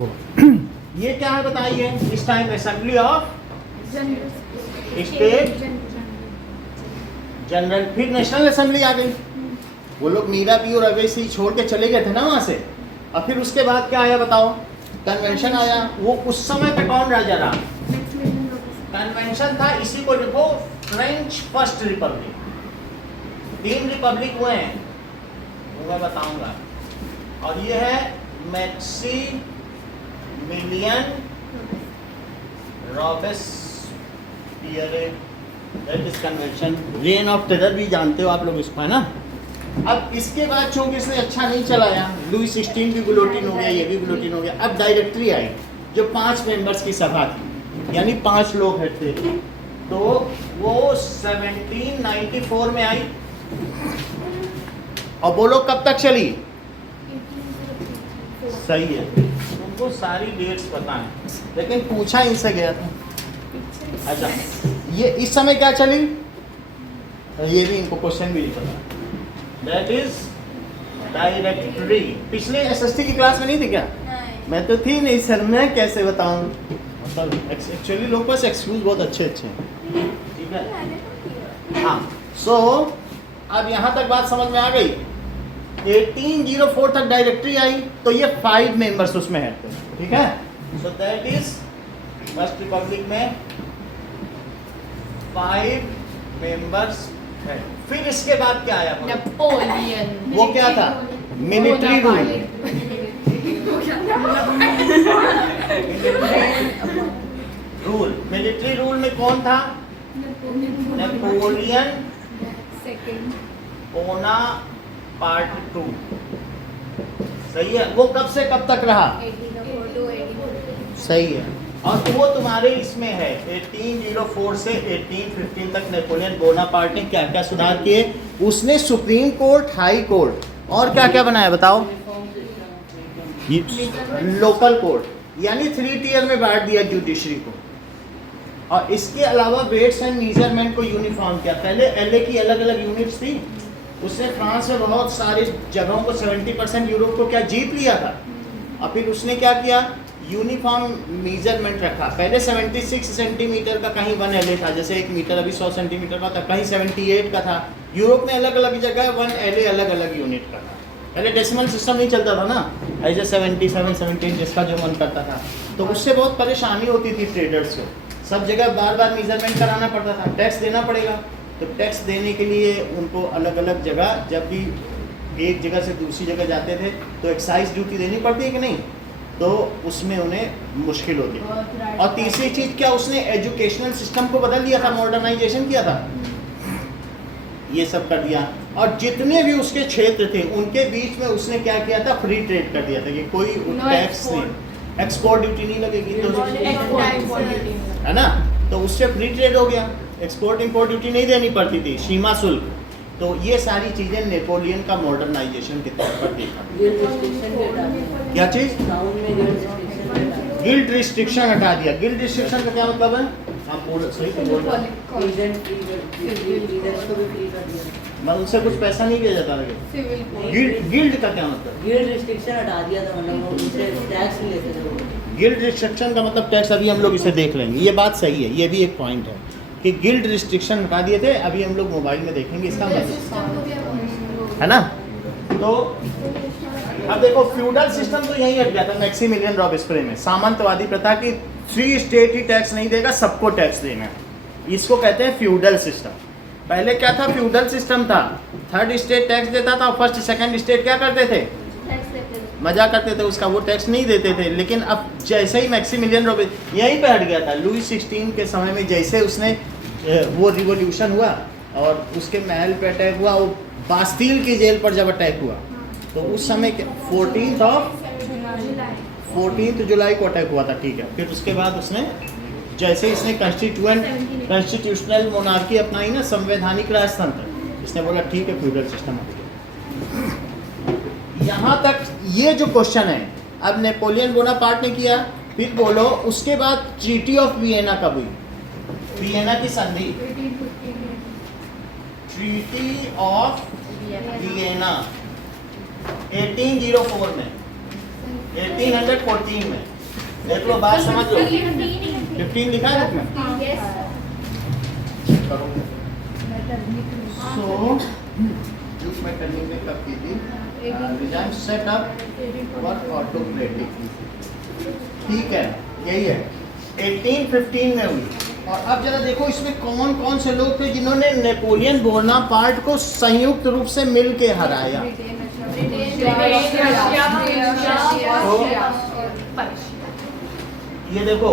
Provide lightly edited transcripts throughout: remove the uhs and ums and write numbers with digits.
ये क्या है बताइए? इस time assembly of state general, फिर नेशनल असेंबली आ गई। वो लोग मीरा पी और अवैसी ही छोड़ के चले गए थे ना वहां से। और फिर उसके बाद क्या आया बताओ? कन्वेंशन आया। वो उस समय पे कौन राजा रहा? कन्वेंशन था। इसी को देखो फ्रेंच फर्स्ट रिपब्लिक। 3 रिपब्लिक हुए हैं वो मैं बताऊंगा। और ये है Maximilian Robespierre, that is convention. Rain of terror भी जानते हो आप लोग इसको, है ना। अब इसके बाद चूंकि इसने अच्छा नहीं चलाया, लुई 16 भी गुलोटिन हो गया, ये भी गुलोटिन हो गया। अब डायरेक्टरी आई जो 5 मेंबर्स की सभा थी, यानी 5 लोग हेड थे। तो वो 1794 में आई। और बोलो कब तक चली? सही है, उनको सारी डेट्स पता है, लेकिन पूछा इनसे गया था। अच्छा, ये इस समय क्या चली? ये भी इनको क्वेश्चन भी नहीं पता। That is directory. पिछले एसएसटी की क्लास में नहीं थी क्या? मैं तो थी नहीं सर, मैं कैसे बताऊं। मतलब एक्चुअली लोग पास एक्सक्यूज बहुत अच्छे अच्छे हैं, ठीक है। हाँ, सो अब यहाँ तक बात समझ में आ गई। 1804 तक डायरेक्टरी आई, तो ये 5 मेंबर्स उसमें है, ठीक है। So that is first Republic में 5 मेंबर्स है। फिर इसके बाद क्या आया? नेपोलियन। वो क्या था? Military rule. मिलिट्री रूल में कौन था? Napoleon Bonaparte 2। सही है। वो कब से कब तक रहा? सही है। और वो तुम्हारे इसमें है 1804 से 1815 तक नेपोलियन बोनापार्ट ने क्या क्या सुधार किए? उसने सुप्रीम कोर्ट, हाई कोर्ट और क्या क्या बनाया बताओ? लोकल कोर्ट, यानी 3 टियर में बांट दिया जुडिशरी को। और इसके अलावा वेट्स एंड मेजरमेंट को यूनिफॉर्म किया। पहले एलए की अलग अलग यूनिट्स थी, उसने फ्रांस में बहुत सारी जगहों को 70% यूरोप को क्या जीत लिया था। और फिर उसने क्या किया? यूनिफॉर्म मेजरमेंट रखा। पहले 76 सेंटीमीटर का कहीं 1 एलए था, जैसे 1 मीटर अभी 100 सेंटीमीटर का था, कहीं 78 का था। यूरोप में अलग अलग जगह 1 एलए अलग अलग यूनिट का था। पहले डेसिमल सिस्टम नहीं चलता था ना, ऐसे 77 17 जिसका जो मन करता था। तो उससे बहुत परेशानी होती थी ट्रेडर्स को। सब जगह बार बार मेजरमेंट कराना पड़ता था, टैक्स देना पड़ेगा। तो टैक्स देने के लिए उनको अलग अलग जगह, जब भी एक जगह से दूसरी जगह जाते थे तो एक्साइज ड्यूटी देनी पड़ती है कि नहीं, तो उसमें उन्हें मुश्किल होती है। और तीसरी चीज़ क्या, उसने एजुकेशनल सिस्टम को बदल दिया था, मॉडर्नाइजेशन किया था, ये सब कर दिया। और जितने भी उसके क्षेत्र थे उनके बीच में उसने क्या किया था? फ्री ट्रेड कर दिया था कि कोई टैक्स नहीं, एक्सपोर्ट ड्यूटी नहीं लगेगी, तो है ना। तो उससे फ्री ट्रेड हो गया, एक्सपोर्ट इंपोर्ट ड्यूटी नहीं देनी पड़ती थी, सीमा शुल्क। तो ये सारी चीजें नेपोलियन का मॉडर्नाइजेशन के तौर पर देखा। क्या चीज? गिल्ड रिस्ट्रिक्शन हटा दिया। गिल्ड रिस्ट्रिक्शन का क्या मतलब है? आप बोल सही तो बोल रहे हैं। मतलब उनसे कुछ पैसा नहीं दिया जाता लगे। गिल्ड का क्या मतलब? गिल्ड रिस्ट्रिक्शन हटा दिया था, मतलब उनसे टैक्स नहीं लेते थे। गिल्ड रिस्ट्रिक्शन का मतलब टैक्स, अभी हम लोग इसे देख लेंगे। ये बात सही है, ये भी एक पॉइंट है कि गिल्ड रिस्ट्रिक्शन हटा दिए थे। अभी हम लोग मोबाइल में देखेंगे इसका मतलब, है ना। तो अब देखो, फ्यूडल सिस्टम तो यही हट गया था मैक्सिमिलियन रॉबेस्पियर में। सामंतवादी प्रथा की 3 स्टेट ही टैक्स नहीं देगा, सबको टैक्स देना है। इसको कहते हैं फ्यूडल सिस्टम। पहले क्या था? फ्यूडल सिस्टम था, 3rd स्टेट टैक्स देता था और 1st 2nd स्टेट क्या करते थे? मजा करते थे उसका, वो टैक्स नहीं देते थे। लेकिन अब जैसे ही मैक्सिमिलियन रॉबेस्पियर यहीं पे हट गया था, लुई 16 के समय में जैसे उसने वो रिवॉल्यूशन हुआ और उसके महल पे अटैक हुआ, वो बास्टील की जेल पर जब अटैक हुआ, तो उस समय 14 जुलाई को अटैक हुआ था, ठीक है। फिर उसके बाद उसने जैसे इसने कॉन्स्टिट्यूशनल मोनार्की अपनाई ना, संवैधानिक राजतंत्र, इसने बोला ठीक है फ्यूडल सिस्टम। यहाँ तक ये जो क्वेश्चन है, अब नेपोलियन बोनापार्ट ने किया, फिर बोलो उसके बाद ट्रीटी ऑफ वियना कब हुई? वियना की संधि, ट्रीटी ऑफ वियना 1804 में। 1814 में। देख लो, बात समझ लो। 15 लिखा है इसमें। करो। So, use my turning में कब की थी? Design set up for autocratic। ठीक है, यही है। 1815 में हुई। और अब जरा देखो इसमें कौन कौन से लोग थे जिन्होंने नेपोलियन बोनापार्ट को संयुक्त रूप से मिल के हराया। ये देखो,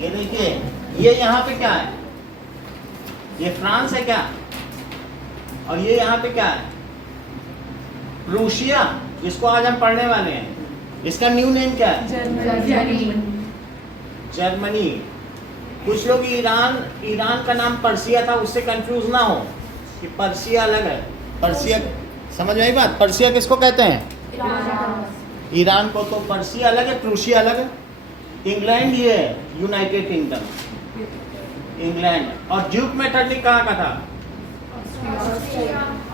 ये देखिए, ये यहाँ पे क्या है? ये फ्रांस है क्या? और ये यहाँ पे क्या है? रूसिया, जिसको आज हम पढ़ने वाले हैं। इसका न्यू नेम क्या है? जर्मनी। कुछ लोग ईरान का नाम पर्सिया था, उससे कंफ्यूज ना हो कि पर्सिया अलग है। पर्सिया, समझ में आई बात? पर्सिया किसको कहते हैं? ईरान को। तो पर्सिया अलग है, प्रूसिया अलग है। इंग्लैंड ये है, यूनाइटेड किंगडम, इंग्लैंड। और ड्यूक मेटरनिक कहाँ का था?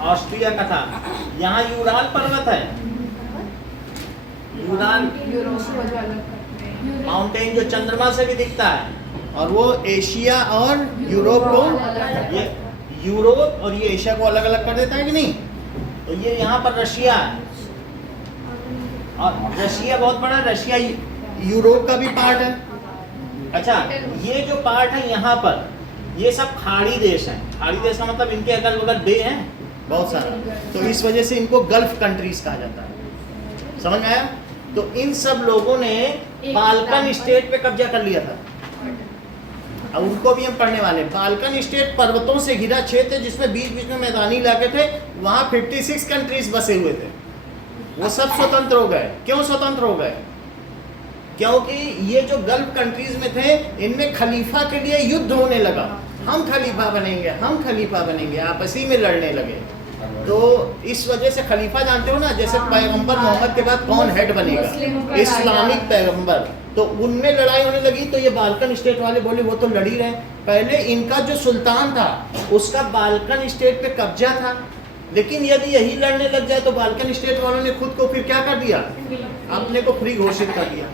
ऑस्ट्रिया का था। यहाँ यूराल पर्वत है, यूराल माउंटेन जो चंद्रमा से भी दिखता है, और वो एशिया और यूरोप को, ये यूरोप और ये एशिया को अलग अलग कर देता है कि नहीं? तो ये यहाँ पर रशिया है, और रशिया बहुत बड़ा, रशिया यूरोप का भी पार्ट है। अच्छा, ये जो पार्ट है यहाँ पर, ये सब खाड़ी देश हैं। खाड़ी देश का मतलब इनके अगल बगल बे हैं बहुत सारा, तो इस वजह से इनको गल्फ कंट्रीज कहा जाता है। समझ में आया? तो इन सब लोगों ने बाल्कन स्टेट पे कब्जा कर लिया था। अब उनको भी हम पढ़ने वाले हैं। बाल्कन स्टेट पर्वतों से घिरा क्षेत्र है, जिसमें बीच बीच में मैदानी इलाके थे। वहाँ 56 कंट्रीज बसे हुए थे। वो सब स्वतंत्र हो गए। क्यों स्वतंत्र हो गए? क्योंकि ये जो गल्फ कंट्रीज में थे, इनमें खलीफा के लिए युद्ध होने लगा। हम खलीफा बनेंगे, हम खलीफा बनेंगे, आपसी में लड़ने लगे। तो इस वजह से खलीफा, जानते हो ना, जैसे पैगंबर मोहम्मद के बाद कौन हेड बनेगा? इस्लामिक पैगंबर। तो उनमें लड़ाई होने लगी। तो ये बाल्कन स्टेट वाले बोले वो तो लड़ ही रहे। पहले इनका जो सुल्तान था, उसका बाल्कन स्टेट पे कब्जा था। लेकिन यदि यही लड़ने लग जाए तो बाल्कन स्टेट वालों ने खुद को फिर क्या कर दिया? अपने को फ्री घोषित कर दिया।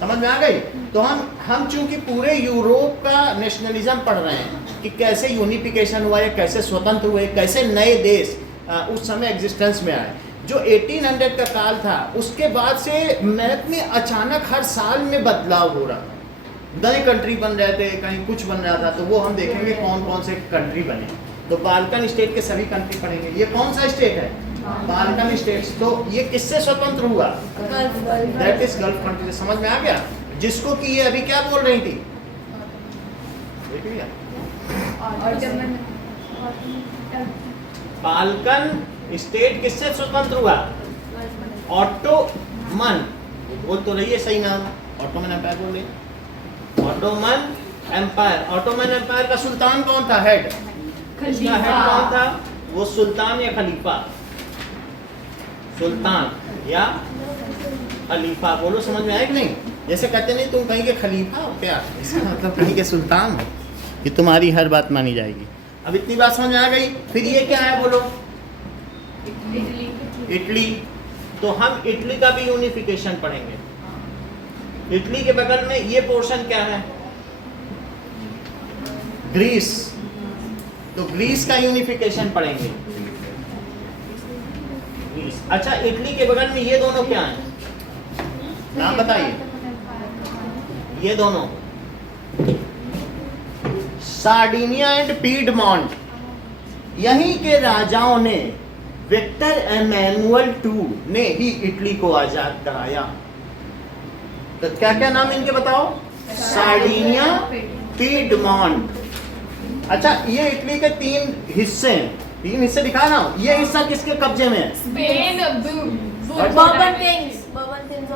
समझ में आ गई? तो हम चूंकि पूरे यूरोप का नेशनलिज्म पढ़ रहे हैं कि कैसे यूनिफिकेशन हुआ, या कैसे स्वतंत्र हुए, कैसे नए देश उस समय एग्जिस्टेंस में आए। जो 1800 का काल था, उसके बाद से मैप में अचानक हर साल में बदलाव हो रहा। नए कंट्री बन रहे थे, कहीं कुछ बन रहा था। तो वो हम देखेंगे कौन कौन से कंट्री बने। तो बाल्कन स्टेट के सभी कंट्री पढ़ेंगे। ये कौन सा स्टेट है? Balkan states. तो ये किससे स्वतंत्र हुआ? That is gulf country. समझ में आ गया? जिसको कि ये अभी क्या बोल रही थी? बाल्कन स्टेट किससे स्वतंत्र हुआ? ऑटोमन। बोल तो रही है सही नाम? ऑटोमन एम्पायर बोल रही। Ottoman empire. ऑटोमन एम्पायर का सुल्तान कौन था? हेड। इसका हेड कौन था? वो सुल्तान या खलीफा? सुल्तान या खलीफा। बोलो, समझ में आया कि नहीं? जैसे कहते नहीं तुम कहीं के खलीफा हो क्या, इसका मतलब कहीं के सुल्तान हो, कि तुम्हारी हर बात मानी जाएगी। अब इतनी बात समझ में आ गई। फिर ये क्या है बोलो? इटली। तो हम इटली का भी यूनिफिकेशन पढ़ेंगे। इटली के बगल में ये पोर्शन क्या है? ग्रीस। तो ग्रीस का यूनिफिकेशन पढ़ेंगे। ग्रीस। अच्छा, इटली के बगल में ये दोनों क्या हैं? नाम बताइए। ये दोनों सार्डिनिया एंड पीडमोंट। यहीं के राजाओं ने, विक्टर एमैनुअल II ने ही इटली को आजाद कराया। तो क्या क्या नाम इनके बताओ? Sardinia, piedmont. अच्छा, ये इटली के 3 हिस्से हैं। 3 हिस्से दिखा रहा हूं। ये हिस्सा किसके कब्जे में है?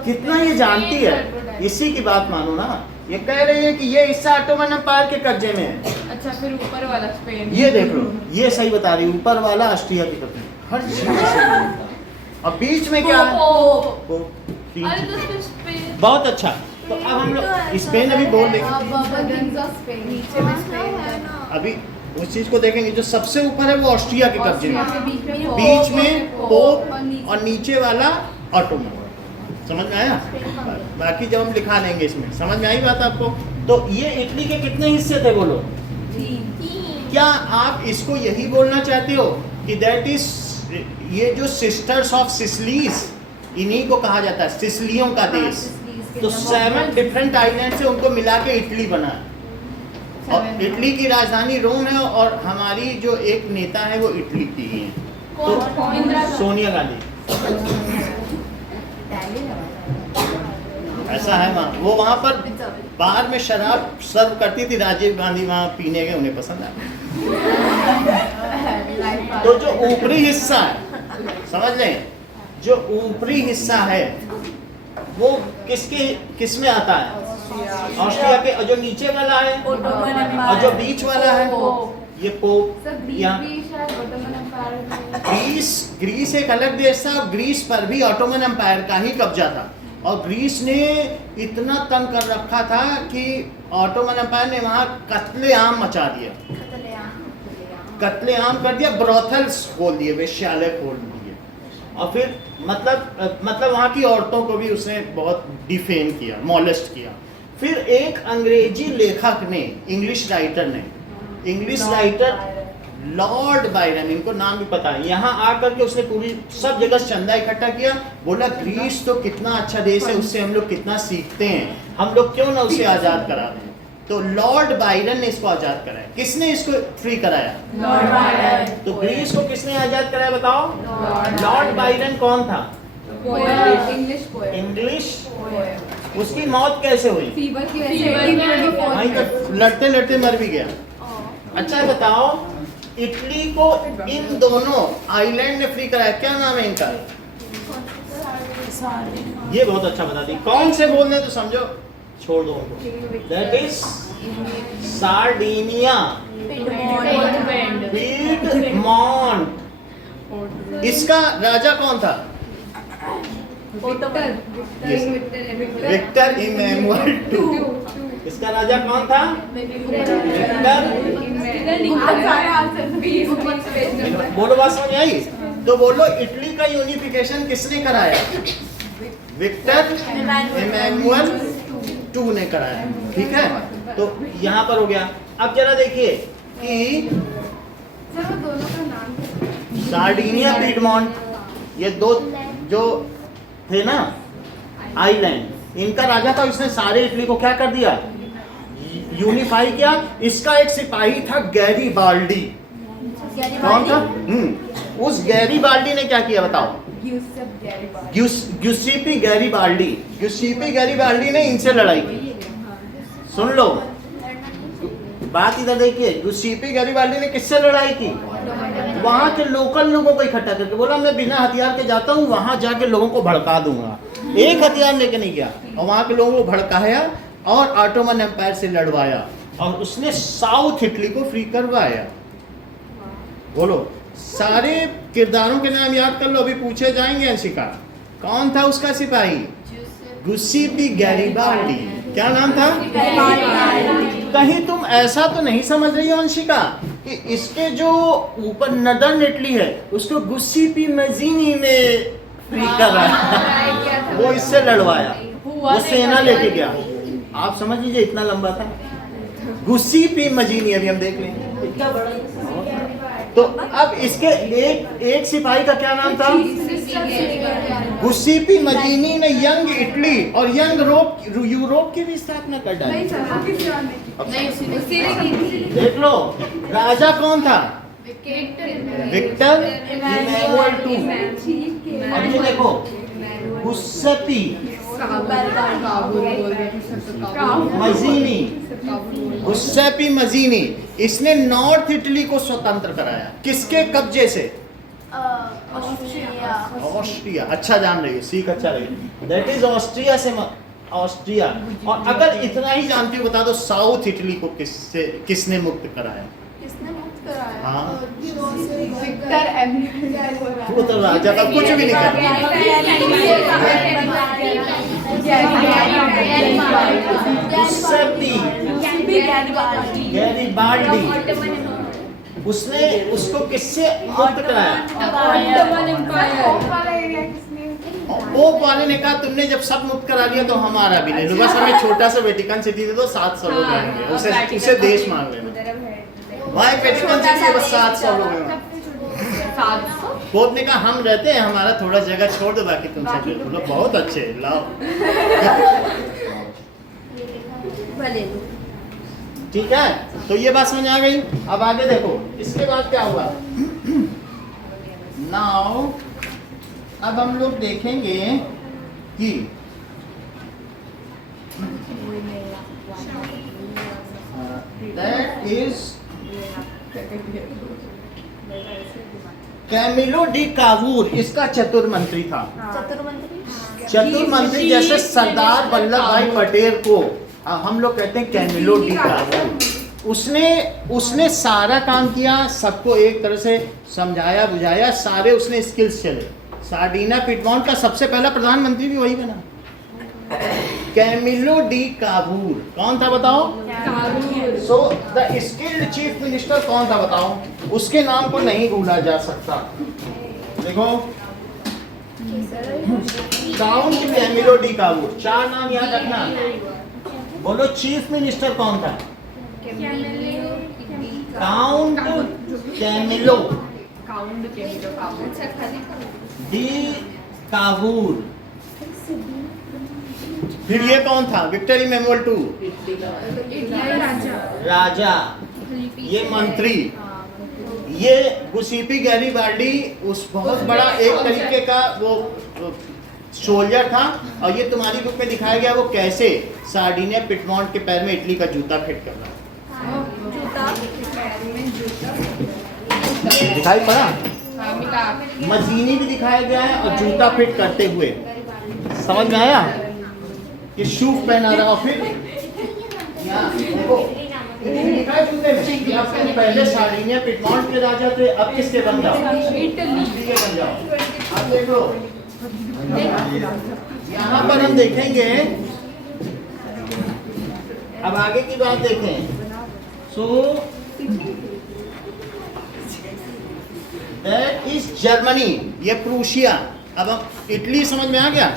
कितना ये जानती है? इसी की बात मानो ना। ये कह रही है कि ये हिस्सा ऑटोमन एम्पायर के कब्जे में है। अच्छा, फिर ऊपर वाला स्पेन। ये देख लो, ये सही बता रही। ऊपर वाला ऑस्ट्रिया की कब्जे में। हर चीज। और बीच में क्या है? अरे तो फिर स्पेन। बहुत अच्छा। तो अब हम लोग स्पेन अभी बोल देंगे, नीचे में स्पेन अभी उस चीज को देखेंगे। जो सबसे ऊपर है वो ऑस्ट्रिया के कब्जे में, बीच बीच में पोप और नीचे वाला ऑटोमन। समझ में आया? बाकी जब हम लिखा लेंगे इसमें, समझ में आई बात आपको? तो ये इटली के कितने हिस्से थे बोलो? क्या आप इसको यही बोलना चाहते हो कि दैट इज, ये जो सिस्टर्स ऑफ सिसलीज, इन्हीं को कहा जाता है सिसलियों का देश। तो 7 डिफरेंट आइलैंड से उनको मिला के इटली बना है। और इटली की राजधानी रोम है, और हमारी जो एक नेता है वो इटली की ही है, तो सोनिया गांधी। ऐसा है वहाँ, वो वहाँ पर बार में शराब सर्व करती थी राजीव गांधी, वहाँ पीने गए, उन्हें पसंद आया। तो जो ऊपरी हिस्सा है, समझ लें, जो ऊपरी हिस्सा है वो किस में आता है? ऑस्ट्रिया के। और जो नीचे वाला है और जो बीच वाला है ये पोप। ग्रीस एक अलग देश था, ग्रीस पर भी ऑटोमन एम्पायर का ही कब्जा था, और ग्रीस ने इतना तंग कर रखा था कि ऑटोमन एम्पायर ने वहाँ कत्लेआम मचा दिया, कत्लेआम कर दिया, ब्रोथल्स खोल दिए, वेश्यालय खोल दिए। और फिर मतलब वहाँ की औरतों को भी उसने बहुत डिफेम किया, मॉलेस्ट किया। फिर एक अंग्रेजी लेखक ने, इंग्लिश राइटर लॉर्ड बायरन, इनको नाम भी पता है, यहाँ आकर के उसने पूरी सब जगह चंदा इकट्ठा किया, बोला ग्रीस तो कितना अच्छा देश है, उससे हम लोग कितना सीखते हैं, हम लोग क्यों ना उसे आज़ाद करा दें। तो लॉर्ड बायरन ने इसको आज़ाद कराया। किसने इसको फ्री कराया? Lord Byron. तो ग्रीस को किसने आज़ाद कराया बताओ? लॉर्ड बायरन कौन था? इंग्लिश। उसकी मौत कैसे हुई? फीवर की वजह से वहीं तो लड़ते लड़ते मर भी गया। अच्छा बताओ, इटली को इन दोनों आइलैंड ने फ्री कराया, क्या नाम है इनका? ये बहुत अच्छा बता दी, कौन से बोलने तो समझो, छोड़ दो उनको। That is Sardinia, Piedmont. इसका राजा कौन था? Victor Emmanuel II। इसका राजा कौन था? बोलो, बात समझ आई? तो बोलो, इटली का यूनिफिकेशन किसने कराया? विक्टर इमैनुअल II ने कराया। ठीक है, तो यहाँ पर हो गया। अब जरा देखिए कि सार्डिनिया, पीडमोंट, ये दो जो थे ना आइलैंड, इनका राजा था, इसने सारे इटली को क्या कर दिया? यूनिफाई किया। इसका एक सिपाही था गैरीबाल्डी। कौन था? उस गैरीबाल्डी ने क्या किया बताओ? ग्युसेपी गैरीबाल्डी। ग्युसेपी गैरीबाल्डी ने इनसे लड़ाई की। सुन लो बात, इधर देखिए। ग्युसेपी गैरीबाल्डी ने किससे लड़ाई की? वहां के लोकल लोगों को इकट्ठा करके बोला मैं बिना हथियार के जाता हूँ, वहां जाके लोगों को भड़का दूंगा। एक हथियार लेके नहीं गया, और वहां के लोगों को भड़काया और ऑटोमन एम्पायर से लड़वाया, और उसने साउथ इटली को फ्री करवाया। बोलो, सारे किरदारों के नाम याद कर लो, अभी पूछे जाएंगे अंशिका। कौन था उसका सिपाही? ग्युसेपी गैरीबाल्डी। क्या नाम था? कहीं तुम ऐसा तो नहीं समझ रही हो अंशिका कि इसके जो ऊपर नदर्न इटली है उसको ग्युसेपी मैज़िनी ने फ्री कराया, वो इससे लड़वाया, वो सेना लेके गया। आप समझ लीजिए इतना लंबा था ग्युसेपी मैज़िनी। अभी हम देख लेंगे। इतना बड़ा तो अब इसके एक सिपाही का क्या नाम था? ग्युसेपी मैज़िनी ने यंग इटली और यंग यूरोप की भी स्थापना कर डाली। देख लो, राजा कौन था? Victor Emmanuel II। अब ये देखो, ग्युसेपी मैज़िनी, ग्युसेपी मैज़िनी, इसने नॉर्थ इटली को स्वतंत्र कराया। किसके कब्जे से? ऑस्ट्रिया। अच्छा जान रही हो, सीख अच्छा रही। दैट इज ऑस्ट्रिया से, ऑस्ट्रिया। और अगर इतना ही जानती हो बता दो, साउथ इटली को किसने मुक्त कराया? हाँ, वो तो राजा का कुछ भी नहीं कर। गुसेप्पी गैरिबाल्डी, उसने उसको किससे मुक्त कराया? पोप वाले ने कहा तुमने जब सब मुक्त करा लिया तो हमारा भी ले लो, बस हमें छोटा सा वेटिकन सिटी दे दो, 700 लोग रहेंगे, उसे देश मान लेना। वहाँ वेटिकन सिटी है, बस 700 लोग हैं। पोप ने कहा हम रहते हैं, हमारा थोड़ा जगह छोड़ दो, बाकी तुम सब ले लो। बहुत अच्छे, लाओ। ठीक है, तो ये बात समझ आ गई। अब आगे देखो, इसके बाद क्या हुआ। नाउ अब हम लोग देखेंगे कि that is Camillo de Cavour, इसका चतुर्मंत्री था। चतुर्मंत्री जैसे सरदार वल्लभ भाई पटेल को हम लोग कहते हैं कैमिलो डी कावूर। उसने सारा काम किया, सबको एक तरह से समझाया बुझाया, सारे उसने स्किल्स चले। सार्डिना पिटमॉन्ट का सबसे पहला प्रधानमंत्री भी वही बना, कैमिलो डी कावूर। कौन था बताओ? So the skilled chief minister कौन था बताओ? उसके नाम को नहीं भूला जा सकता। देखो, काउंट कैमिलो डी कावूर, 4 नाम याद रखना। बोलो चीफ मिनिस्टर कौन था? Count Camillo de Cavour. फिर ये कौन था? विक्टर इमैनुअल टू, राजा, ये मंत्री। ये गुसेप्पी गैरिबाल्डी उस बहुत बड़ा एक तरीके का वो सोल्जर था, और ये तुम्हारी बुक में दिखाया गया वो कैसे सार्डिनिया पिटमॉन्ट के पैर में इटली का जूता फिट कर रहा है। दिखाई पड़ा? मजीनी भी दिखाया गया है और जूता फिट करते हुए, समझ में आया? ये शूज पहना रहा, और फिर यहाँ देखो लिखा है जूते में कि आप पहले सार्डिनिया पिटमॉन्ट के राजा थे, अब किसके बन जाओ? इटली के बन जाओ। अब देखो यहाँ पर हम देखेंगे, अब आगे की बात देखें। सो दैट इज जर्मनी, ये प्रूशिया। अब हम इटली समझ में आ गया?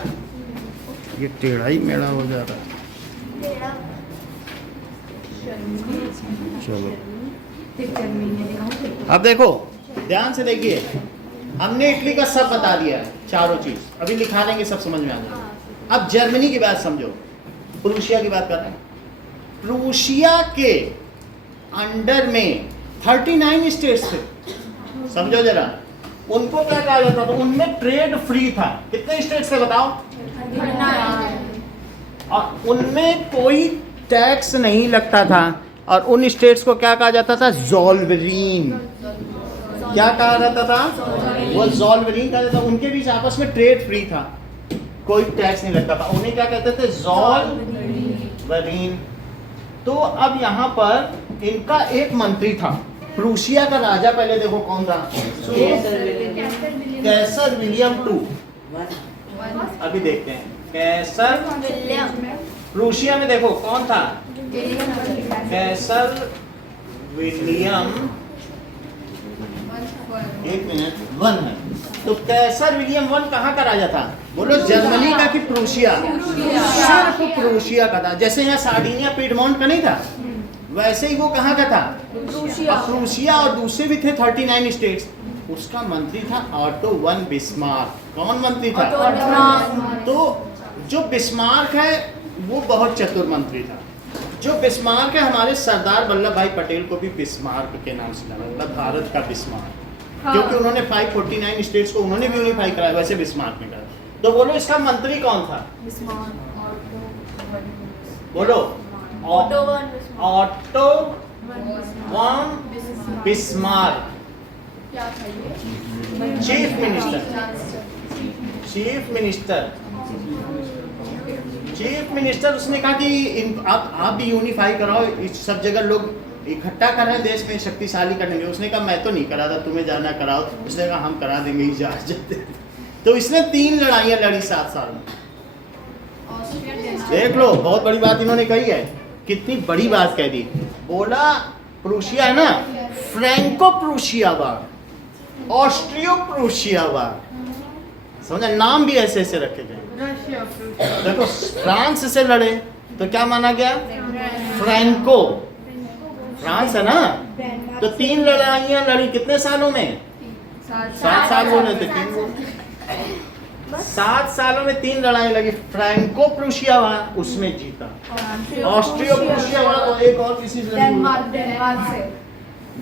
ये टेढ़ा ही मेढ़ा हो जा रहा है। चलो अब देखो, ध्यान से देखिए, हमने इटली का सब बता दिया है, चारों चीज अभी लिखा लेंगे, सब समझ में आ जाएगा। अब जर्मनी की बात समझो, प्रूशिया की बात कर रहे हैं। प्रूशिया के अंडर में 39 स्टेट्स थे, समझो जरा। उनको क्या कहा जाता था? उनमें ट्रेड फ्री था। कितने स्टेट्स थे बताओ? और उनमें कोई टैक्स नहीं लगता था, और उन स्टेट्स को क्या कहा जाता था? ज़ोल्वेरीन। क्या कहा जाता था? वो ज़ोल्वेरीन कहा जाता था। उनके बीच आपस में ट्रेड फ्री था, कोई टैक्स नहीं लगता था, उन्हें क्या कहते थे? ज़ोल्वेरीन। तो अब यहाँ पर इनका एक मंत्री था, प्रूशिया का राजा। पहले देखो कौन था? कैसर विलियम टू। अभी देखते हैं कैसर प्रूशिया में, देखो कौन था? कैसर विलियम, एक मिनट, 1 है। तो कैसर विलियम 1 कहाँ का राजा था? बोलो जर्मनी का कि प्रूशिया? सिर्फ प्रूशिया का था। जैसे यहाँ सार्डिनिया पिडमॉन्ट का नहीं था, वैसे ही वो कहाँ का था? प्रूशिया। और दूसरे भी थे 39 स्टेट्स। उसका मंत्री था ऑटो वन बिस्मार्क। कौन मंत्री था? तो जो बिस्मार्क है वो बहुत चतुर मंत्री था। जो बिस्मार्क है, हमारे सरदार वल्लभ भाई पटेल को भी बिस्मार्क के नाम से जाना, मतलब भारत का बिस्मार्क। क्योंकि उन्होंने 549 स्टेट्स को उन्होंने भी यूनिफाई कराया, वैसे बिस्मार्क ने करा। तो बोलो इसका मंत्री कौन था? बोलो auto von Bismarck. Chief minister उसने कहा कि आप भी यूनिफाई कराओ, इस सब जगह लोग इकट्ठा कर रहे हैं देश में, शक्तिशाली करने के। उसने कहा मैं तो नहीं करा था, तुम्हें जाना कराओ। उसने कहा हम करा देंगे इजाजत। तो इसने 3 लड़ाइयाँ लड़ी 7 साल में। देख लो, बहुत बड़ी बात इन्होंने कही है, कितनी बड़ी बात कह दी। बोला प्रूशिया है ना, फ्रैंको प्रूशिया वार, ऑस्ट्रियो प्रूशिया वार, समझा, नाम भी ऐसे ऐसे रखे गए। देखो फ्रांस से लड़े तो क्या माना गया, फ्रैंको, फ्रांस है ना, तो 3 लड़ाइयां लड़ी कितने सालों में, 7 साल बोले थे, 3 बोले, 7 सालों में 3 लड़ाई लगी। फ्रैंको प्रूशिया वार उसमें जीता, ऑस्ट्रियो प्रूशिया वार एक और किसी से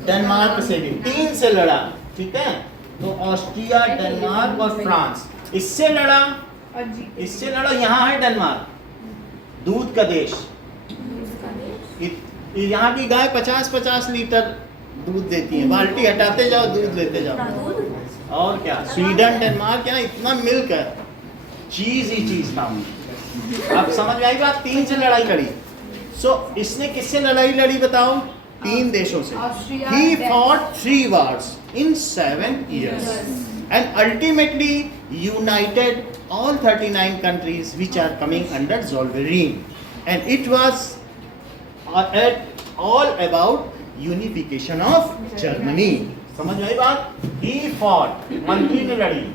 डेनमार्क से भी 3 से लड़ा, ठीक है। तो ऑस्ट्रिया, डेनमार्क और फ्रांस, इससे लड़ा, इससे लड़ा, यहाँ है डेनमार्क, दूध का देश, यहाँ की गाय 50-50 लीटर दूध देती है, बाल्टी हटाते जाओ दूध लेते जाओ, और क्या। स्वीडन, डेनमार्क, यहाँ इतना मिल्क है, चीज ही चीज था। अब समझ में आई बात, 3 से लड़ाई लड़ी। इसने किससे लड़ाई लड़ी बताओ, 3 देशों से। He fought 3 wars in 7 years and ultimately united all 39 countries which are coming under Zollverein, and it was all about unification of Germany. समझ में आई बात। He fought, मंत्री ने लड़ी,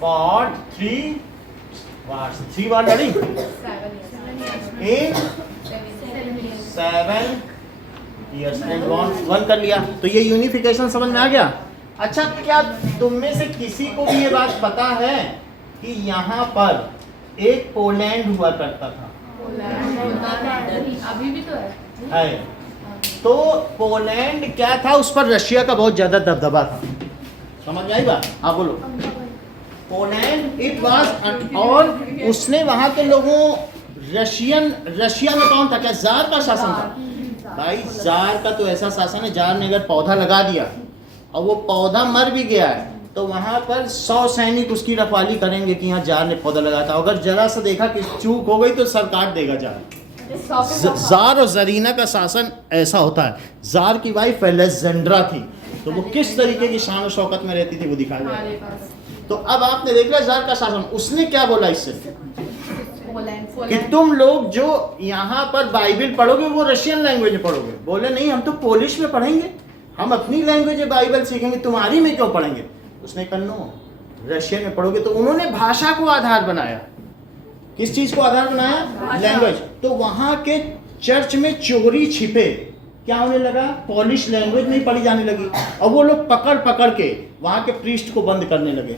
fought 3 wars, 3 बार लड़ी in 7 years and वन कर लिया। तो ये यूनिफिकेशन समझ में आ गया। अच्छा, क्या तुम में से किसी को भी ये बात पता है कि यहाँ पर एक पोलैंड हुआ करता था? अभी भी तो है। तो पोलैंड क्या था, उस पर रशिया का बहुत ज्यादा दबदबा था, समझ में आई बात। हाँ बोलो। पोलैंड इट वाज, और उसने वहां के लोगों, रशिया में कौन था, क्या जार का शासन था? भाई जार का तो ऐसा शासन है, जार ने अगर पौधा लगा दिया और वो पौधा मर भी गया है तो वहां पर 100 सैनिक उसकी रखवाली करेंगे कि यहाँ जार ने पौधा लगाया था। अगर जरा सा देखा कि चूक हो गई तो सर काट देगा जार। जार और जरीना का शासन ऐसा होता है। जार की वाइफ अलेक्जेंड्रा थी, तो वो किस तरीके की शान और शौकत में रहती थी वो दिखाया जाएगा। तो अब आपने देख लिया जार का शासन, उसने क्या बोला इससे कि तुम लोग जो यहाँ पर बाइबल पढ़ोगे वो रशियन लैंग्वेज में पढ़ोगे। बोले नहीं, हम तो पोलिश में पढ़ेंगे, हम अपनी लैंग्वेज में बाइबल सीखेंगे, तुम्हारी में क्यों पढ़ेंगे। उसने कहा नो, रशियन में पढ़ोगे। तो उन्होंने भाषा को आधार बनाया। किस चीज को आधार बनाया? लैंग्वेज। तो वहां के चर्च में चोरी छिपे क्या होने लगा, पॉलिश लैंग्वेज नहीं पढ़ी जाने लगी, और वो लोग पकड़ पकड़ के वहां के प्रीस्ट को बंद करने लगे।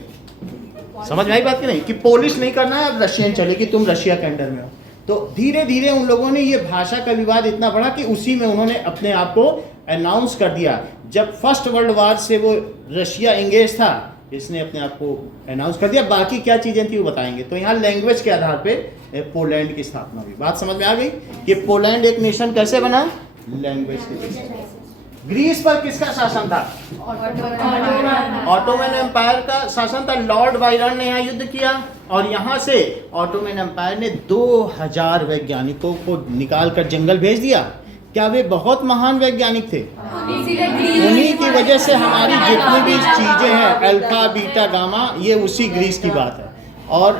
समझ में आई बात की नहीं, कि पोलिश नहीं करना है, अब रशियन चलेगी, तुम रशिया के अंडर में हो। तो धीरे धीरे उन लोगों ने ये भाषा का विवाद इतना बढ़ा कि उसी में उन्होंने अपने आप को अनाउंस कर दिया। जब फर्स्ट वर्ल्ड वार से वो रशिया एंगेज था, इसने अपने आप को अनाउंस कर दिया। बाकी क्या चीजें थी वो बताएंगे। तो यहाँ लैंग्वेज के आधार पे पोलैंड की स्थापना हुई। बात समझ में आ गई कि पोलैंड एक नेशन कैसे बना, लैंग्वेज के बेसिस पे। ग्रीस पर किसका शासन था? ऑटोमन एम्पायर का शासन था। लॉर्ड बायरन ने यहाँ युद्ध किया और यहाँ से ऑटोमन एम्पायर ने 2000 वैज्ञानिकों को निकाल कर जंगल भेज दिया। क्या वे बहुत महान वैज्ञानिक थे? उन्हीं की वजह से हमारी जितनी भी चीजें हैं, अल्फा बीटा गामा, ये उसी ग्रीस की बात है। और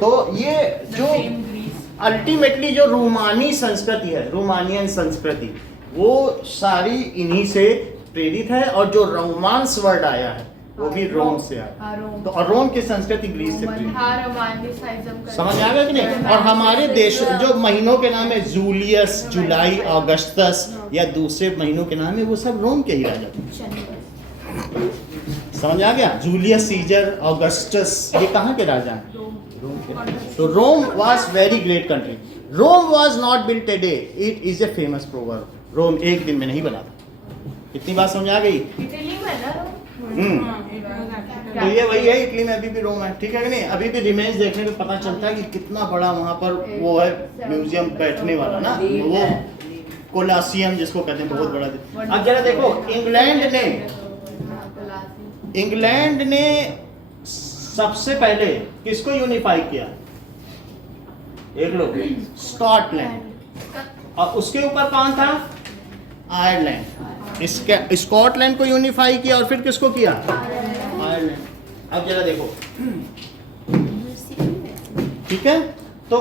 तो ये जो अल्टीमेटली जो रोमानी संस्कृति है, रोमानियन संस्कृति, वो सारी इन्हीं से प्रेरित है। और जो रोमांस वर्ड आया है वो भी रोम से आया। तो और रोम की संस्कृति ग्रीस से प्रेरित है। समझ में आ गया कि नहीं? और हमारे देश जो महीनों के नाम है, जूलियस, जुलाई, अगस्तस या दूसरे महीनों के नाम है, वो सब रोम के ही राजा थे। समझ आ गया? जूलियस सीजर, अगस्टस, ये कहाँ के राजा हैं? रोम के। तो Rome was very great country. Rome was not built a day, it is a famous proverb. Rome एक दिन में नहीं बना था। इतनी बात समझ आ गई? तो ये वही है, इटली में अभी भी रोम है, ठीक है कि नहीं? अभी भी रिमेन्स देखने में पता चलता है कि कितना बड़ा वहाँ पर वो है म्यूजियम बैठने वाला ना, वो कोलासियम जिसको कहते हैं, बहुत बड़ा। अब जरा देखो, इंग्लैंड ने सबसे पहले किसको यूनिफाई किया? एक लोग, स्कॉटलैंड। और उसके ऊपर कौन था? आयरलैंड। इसके स्कॉटलैंड को यूनिफाई किया और फिर किसको किया? आयरलैंड। अब जरा देखो, ठीक है, तो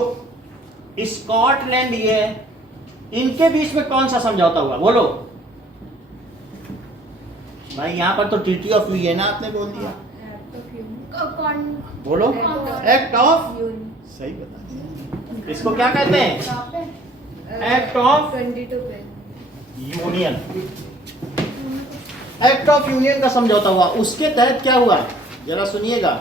स्कॉटलैंड ये है, इनके बीच में कौन सा समझौता हुआ बोलो भाई? यहाँ पर तो ट्रीटी ऑफ वियना आपने बोल दिया, बोलो एक्ट ऑफ, सही बता, इसको क्या कहते हैं? Act of union. Act of union का समझौता हुआ, उसके तहत क्या हुआ जरा सुनिएगा।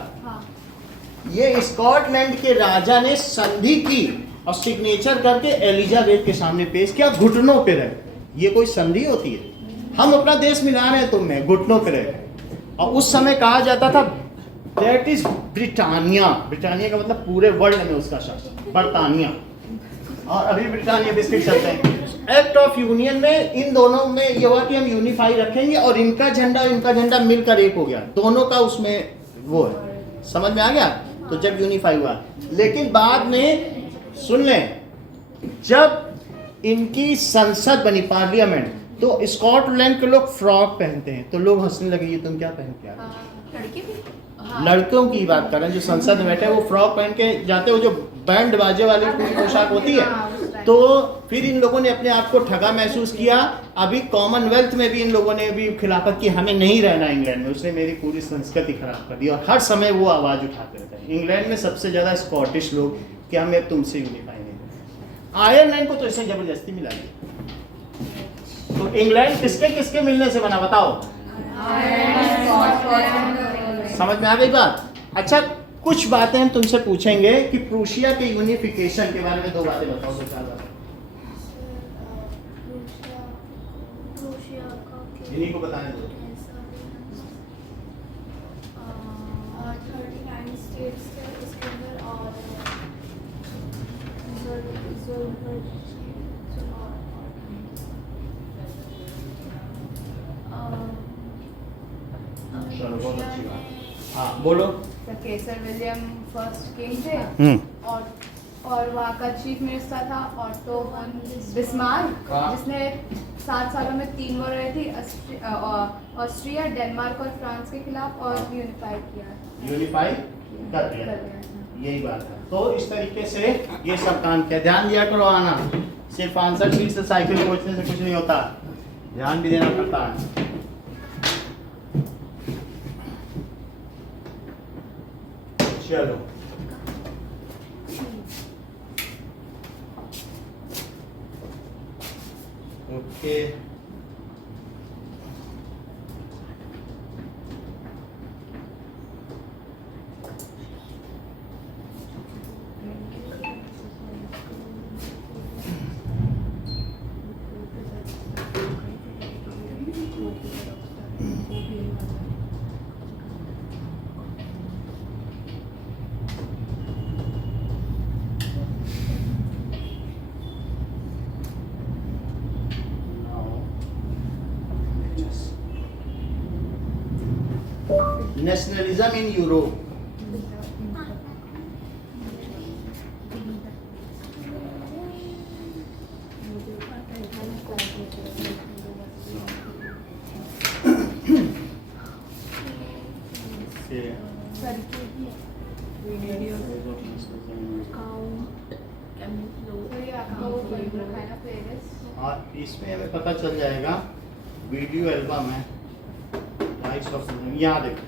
ये स्कॉटलैंड के राजा ने संधि की और सिग्नेचर करके एलिजाबेथ के सामने पेश किया, घुटनों पे रहे। ये कोई संधि होती है? हम अपना देश मिला रहे हैं तुम में, घुटनों पे रहे। और उस समय कहा जाता था दैट इज ब्रिटानिया। ब्रिटानिया का मतलब पूरे वर्ल्ड में उसका शासन, बर्तानिया, और अभी ब्रिटानिया बिस्किट चलते हैं। एक्ट ऑफ यूनियन में इन दोनों में ये हुआ कि हम यूनिफाई रखेंगे और इनका झंडा मिलकर एक हो गया, दोनों का उसमें वो है, समझ में आ गया? तो जब यूनिफाई हुआ, लेकिन बाद में सुन लें, जब इनकी संसद बनी, पार्लियामेंट, तो स्कॉटलैंड के लोग फ्रॉक पहनते हैं, तो लोग हंसने लगे ये तुम क्या पहन के आ गए? लड़कों की बात कर रहे हैं, जो संसद में बैठे वो फ्रॉक पहन के जाते हो, जो बैंड बाजे वाली पूरी पोशाक होती है। तो फिर इन लोगों ने अपने आप को ठगा महसूस किया। अभी कॉमनवेल्थ में भी इन लोगों ने भी खिलाफत की, हमें नहीं रहना इंग्लैंड में, उसने मेरी पूरी संस्कृति खराब कर दी, और हर समय वो आवाज उठाते रहते हैं। इंग्लैंड में सबसे ज्यादा स्कॉटिश लोग कि हमें अब तुमसे यूनिफाई नहीं। आयरलैंड को तो इसे जबरदस्ती मिलाई। तो इंग्लैंड किसके किसके मिलने से बना बताओ? समझ में आ गई बात? अच्छा, कुछ बातें हम तुमसे पूछेंगे कि प्रूशिया के यूनिफिकेशन के बारे में 2 बातें बताओ, 2-4 बातें इन्हीं को बताने दो। चलो बहुत अच्छी बात। हाँ बोलो। केसर विलियम फर्स्ट किंग थे, और वहाँ का चीफ मिनिस्टर था ऑटो वन बिस्मार्क, जिसने 7 सालों में 3 वॉर रही थी, ऑस्ट्रिया, डेनमार्क और फ्रांस के खिलाफ, और यूनिफाई कर दिया। यही बात है। तो इस तरीके से ये सब काम किया। ध्यान दिया करो, आना सिर्फ आंसर शीट से साइकिल पहुंचने से कुछ नहीं होता, ध्यान भी देना पड़ता है। चलो ओके, नेशनलिज्म इन यूरोप। और इसमें हमें पता चल जाएगा, वीडियो एल्बम है, यहाँ देखो,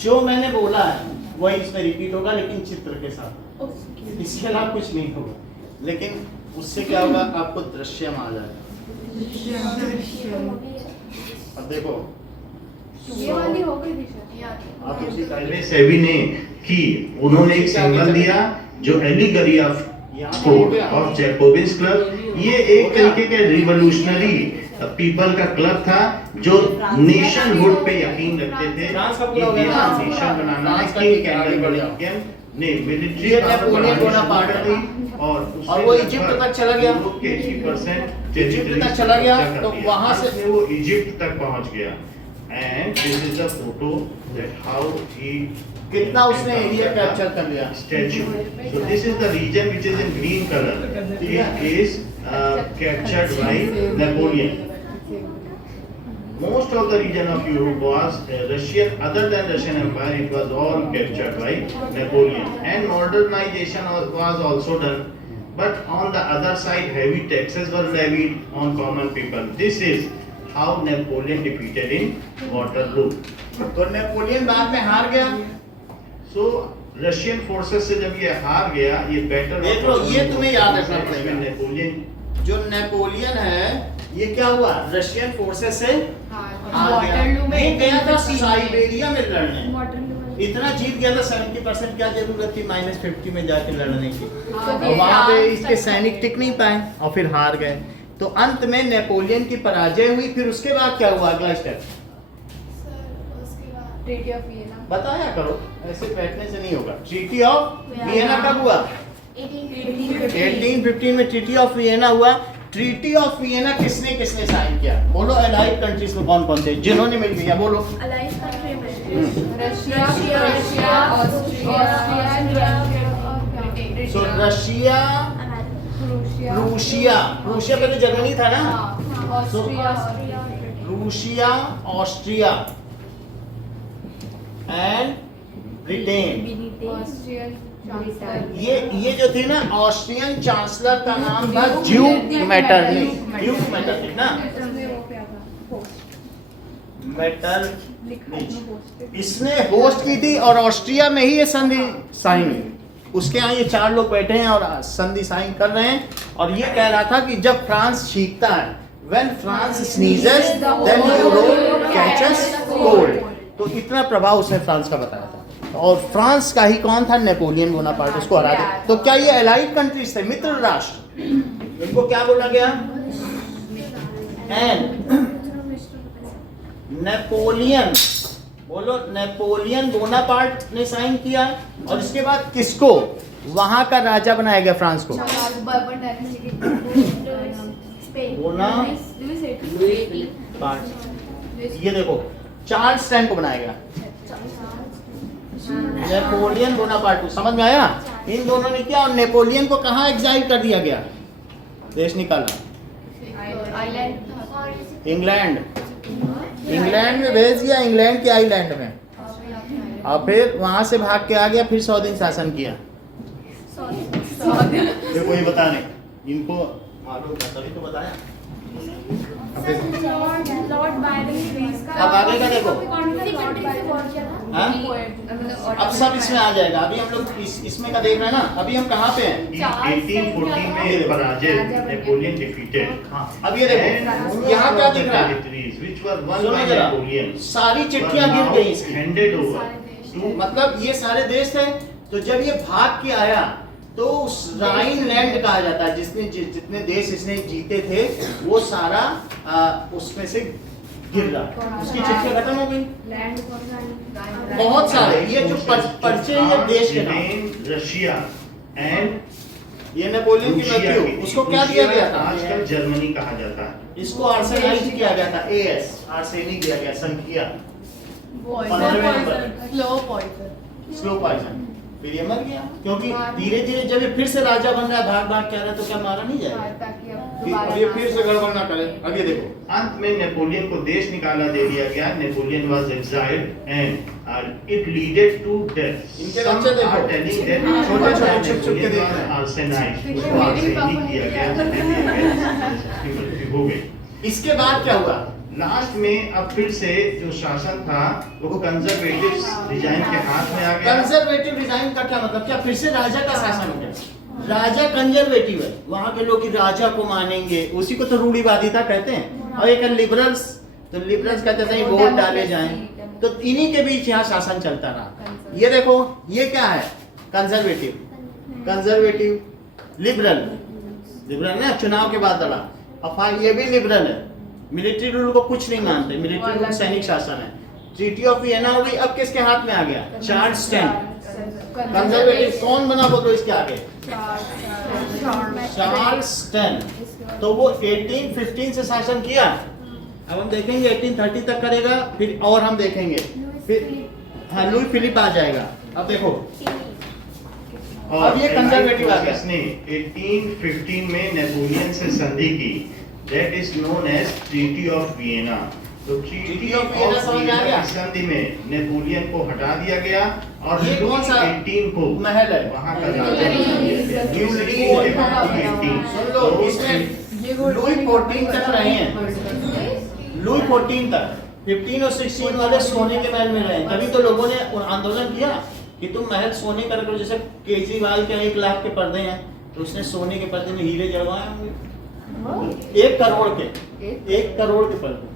जो मैंने बोला है वही इसमें रिपीट होगा, लेकिन चित्र के साथ, इसके अलावा कुछ नहीं होगा। लेकिन उससे क्या होगा, आपको दृश्यम आ जाएगा। अब देखो, ये वाली हो गई दिशा। आप उसी पहले सेबी ने की, उन्होंने एक सिंबल दिया जो एलिगरी ऑफ कोड और जैकोबिन्स क्लब। ये एक तरीके के रिवोल्यूशनरी पीपल का क्लब था जो नेशनहुड पे यकीन रखते थे कि देश नेशन बनाना है, किंग कैंडल ने मिलिट्री और वो इजिप्ट तक चला गया, इजिप्ट तक चला गया, तो वहां से वो इजिप्ट तक पहुंच गया। And this is the photo that how he कितना उसने एरिया कैप्चर कर लिया। Statue. So this is the region which is in green colour, it is captured by Napoleon. most of the region of Europe was Russian, other than Russian Empire, it was all captured by Napoleon, and modernization was also done. But on the other side, heavy taxes were levied on common people. This is how Napoleon defeated in Waterloo. तो Napoleon बाद में हार गया। So Russian forces से जब ये हार गया, ये बैटल देख लो, ये तुम्हें याद रखना पड़ेगा। नेपोलियन जो नेपोलियन है, ये क्या हुआ, रशियन फोर्सेस से हार वाटरलू में गया। ये गया था 1815 साइबेरिया में लड़ने, इतना जीत गया था 70%, क्या जरूरत थी -50 में जाके लड़ने की। और वहां पे इसके सैनिक टिक नहीं पाए और फिर हार गए। तो अंत में नेपोलियन की पराजय हुई। फिर उसके बाद क्या हुआ, अगला स्टेप ट्रीटी ऑफ वियना। बताया करो, ऐसे बैठने से नहीं होगा। ट्रीटी ऑफ वियना कब हुआ, 1815 में ट्रीटी ऑफ वियना हुआ। ट्रीटी ऑफ वियना किसने किसने साइन किया, बोलो। अलाइड कंट्रीज में कौन कौन थे जिन्होंने मिल गया, बोलो। रशिया, सो रशिया, रूसिया पहले जर्मनी था ना, रूसिया, ऑस्ट्रिया एंड ब्रिटेन। ये जो थी ना, ऑस्ट्रियन चांसलर का नाम था ड्यूक मेटरनिच ना, मेटरनिच। इसने होस्ट की थी और ऑस्ट्रिया में ही ये संधि साइन हुई। उसके यहाँ ये 4 लोग बैठे हैं और संधि साइन कर रहे हैं। और ये कह रहा था कि जब फ्रांस छींकता है, when France sneezes then Europe catches cold। तो इतना प्रभाव उसने फ्रांस का बताया था। और फ्रांस का ही कौन था, नेपोलियन बोनापार्ट, उसको हरा दिया। तो क्या ये एलाइड कंट्रीज थे, मित्र राष्ट्र, इनको क्या बोला गया, एंड नेपोलियन, बोलो। नेपोलियन बोनापार्ट ने साइन किया और इसके बाद किसको वहां का राजा बनाया गया, फ्रांस को। ये देखो, चार्ल्स टेन को बनाया गया, नेपोलियन बोनापार्ट को। समझ में आया, इन दोनों ने किया। और नेपोलियन को कहाँ एग्जाइल कर दिया गया, देश निकाला, इंग्लैंड में भेज दिया, इंग्लैंड के आइलैंड में। और फिर वहां से भाग के आ गया, फिर 100 दिन शासन किया। देखो ये बता नहीं, इनको मालूम था तभी तो बताया। अब आगे का देखो, हाँ? अब सब इसमें आ जाएगा। अभी हम लोग इसमें का देख रहे हैं ना, अभी हम कहाँ पे हैं, 1814 में पराजय, नेपोलियन डिफीटेड। हाँ, अब ये देखो, यहाँ क्या दिख रहा है, सुनो जरा, सारी चिट्ठियां गिर गई इसकी, हैंडेड ओवर। मतलब ये सारे देश थे। तो जब ये भाग के आया तो उस राइनलैंड कहा जाता है, जितने देश इसने जीते थे वो सारा उसमें से गिर रहा, उसकी चिट्ठियां खत्म हो गई। बहुत सारे ये जो पर्चे ये देश के नाम, रशिया एंड ये नेपोलियन की मृत्यु, उसको क्या दिया गया था, आजकल जर्मनी कहा जाता है। इसको आर्सेनाइज किया गया था, AS आर्सेनिक दिया गया, संख्या स्लो पॉइजन। फिर ये मर गया, क्योंकि धीरे धीरे जब ये फिर से राजा बन रहा है, भाग भाग क्या रहा है, तो क्या मारा नहीं जाएगा, और ये फिर से गड़बड़ ना करे। अब ये देखो, अंत में नेपोलियन को देश निकाला दे दिया गया। Napoleon was exiled and it leaded to death. इनके बच्चे देखो, छोटे-छोटे छुप-छुप के देख रहे हैं। आर्सेनाइज, उसको आर्सेनिक दिया गया, हो गई। इसके बाद क्या हुआ, लास्ट में अब फिर से जो शासन था वो कंजर्वेटिव डिजाइन के हाथ में आ गया। कंजर्वेटिव डिजाइन का क्या मतलब, क्या फिर से राजा का शासन हो गया। राजा कंजर्वेटिव है, वहां के लोग राजा को मानेंगे, उसी को तो रूढ़िवादिता कहते हैं। और एक लिबरल्स, तो लिबरल्स कहते थे वोट डाले जाएं, तो इन्हीं के बीच यहाँ शासन चलता रहा। ये देखो, ये क्या है, कंजर्वेटिव, लिबरल ना चुनाव के बाद लड़ा। अब ये भी लिबरल है, मिलिट्री रूल को कुछ नहीं मानते, मिलिट्री रूल सैनिक शासन है। ट्रीटी ऑफ वियना हो गई, अब किसके हाथ में आ गया, चार्ल्स टेन। कंजर्वेटिव कौन बना बोलो इसके आगे, चार्ल्स टेन। तो वो 1815 से शासन किया। अब हम देखेंगे 1830 तक करेगा, फिर और हम देखेंगे, फिर हाँ लुई फिलिप आ जाएगा। अब देखो, अब ये कंजर्वेटिव आ गया। इसने 1815 में नेपोलियन से संधि की, that is known as Treaty of Vienna। तो treaty Treaty of of Vienna समझ में आ गया? वियना संधि में नेपोलियन को हटा दिया गया और ये कौन सा 18 को महल है? वहां का राजा बना दिया गया। ड्यूलरी इसको है। 18 सुन लो, इसमें लुई 14 तक रहे हैं, लुई 14 तक 15 और 16 वाले सोने के महल में रहे हैं। तभी तो लोगों ने आंदोलन किया कि तुम महल सोने कर करो, जैसे केजरीवाल के 1 लाख के पर्दे हैं तो उसने सोने के पर्दे में हीरे जड़वाए होंगे। 1 करोड़ के, 1 करोड़ के पर्दे।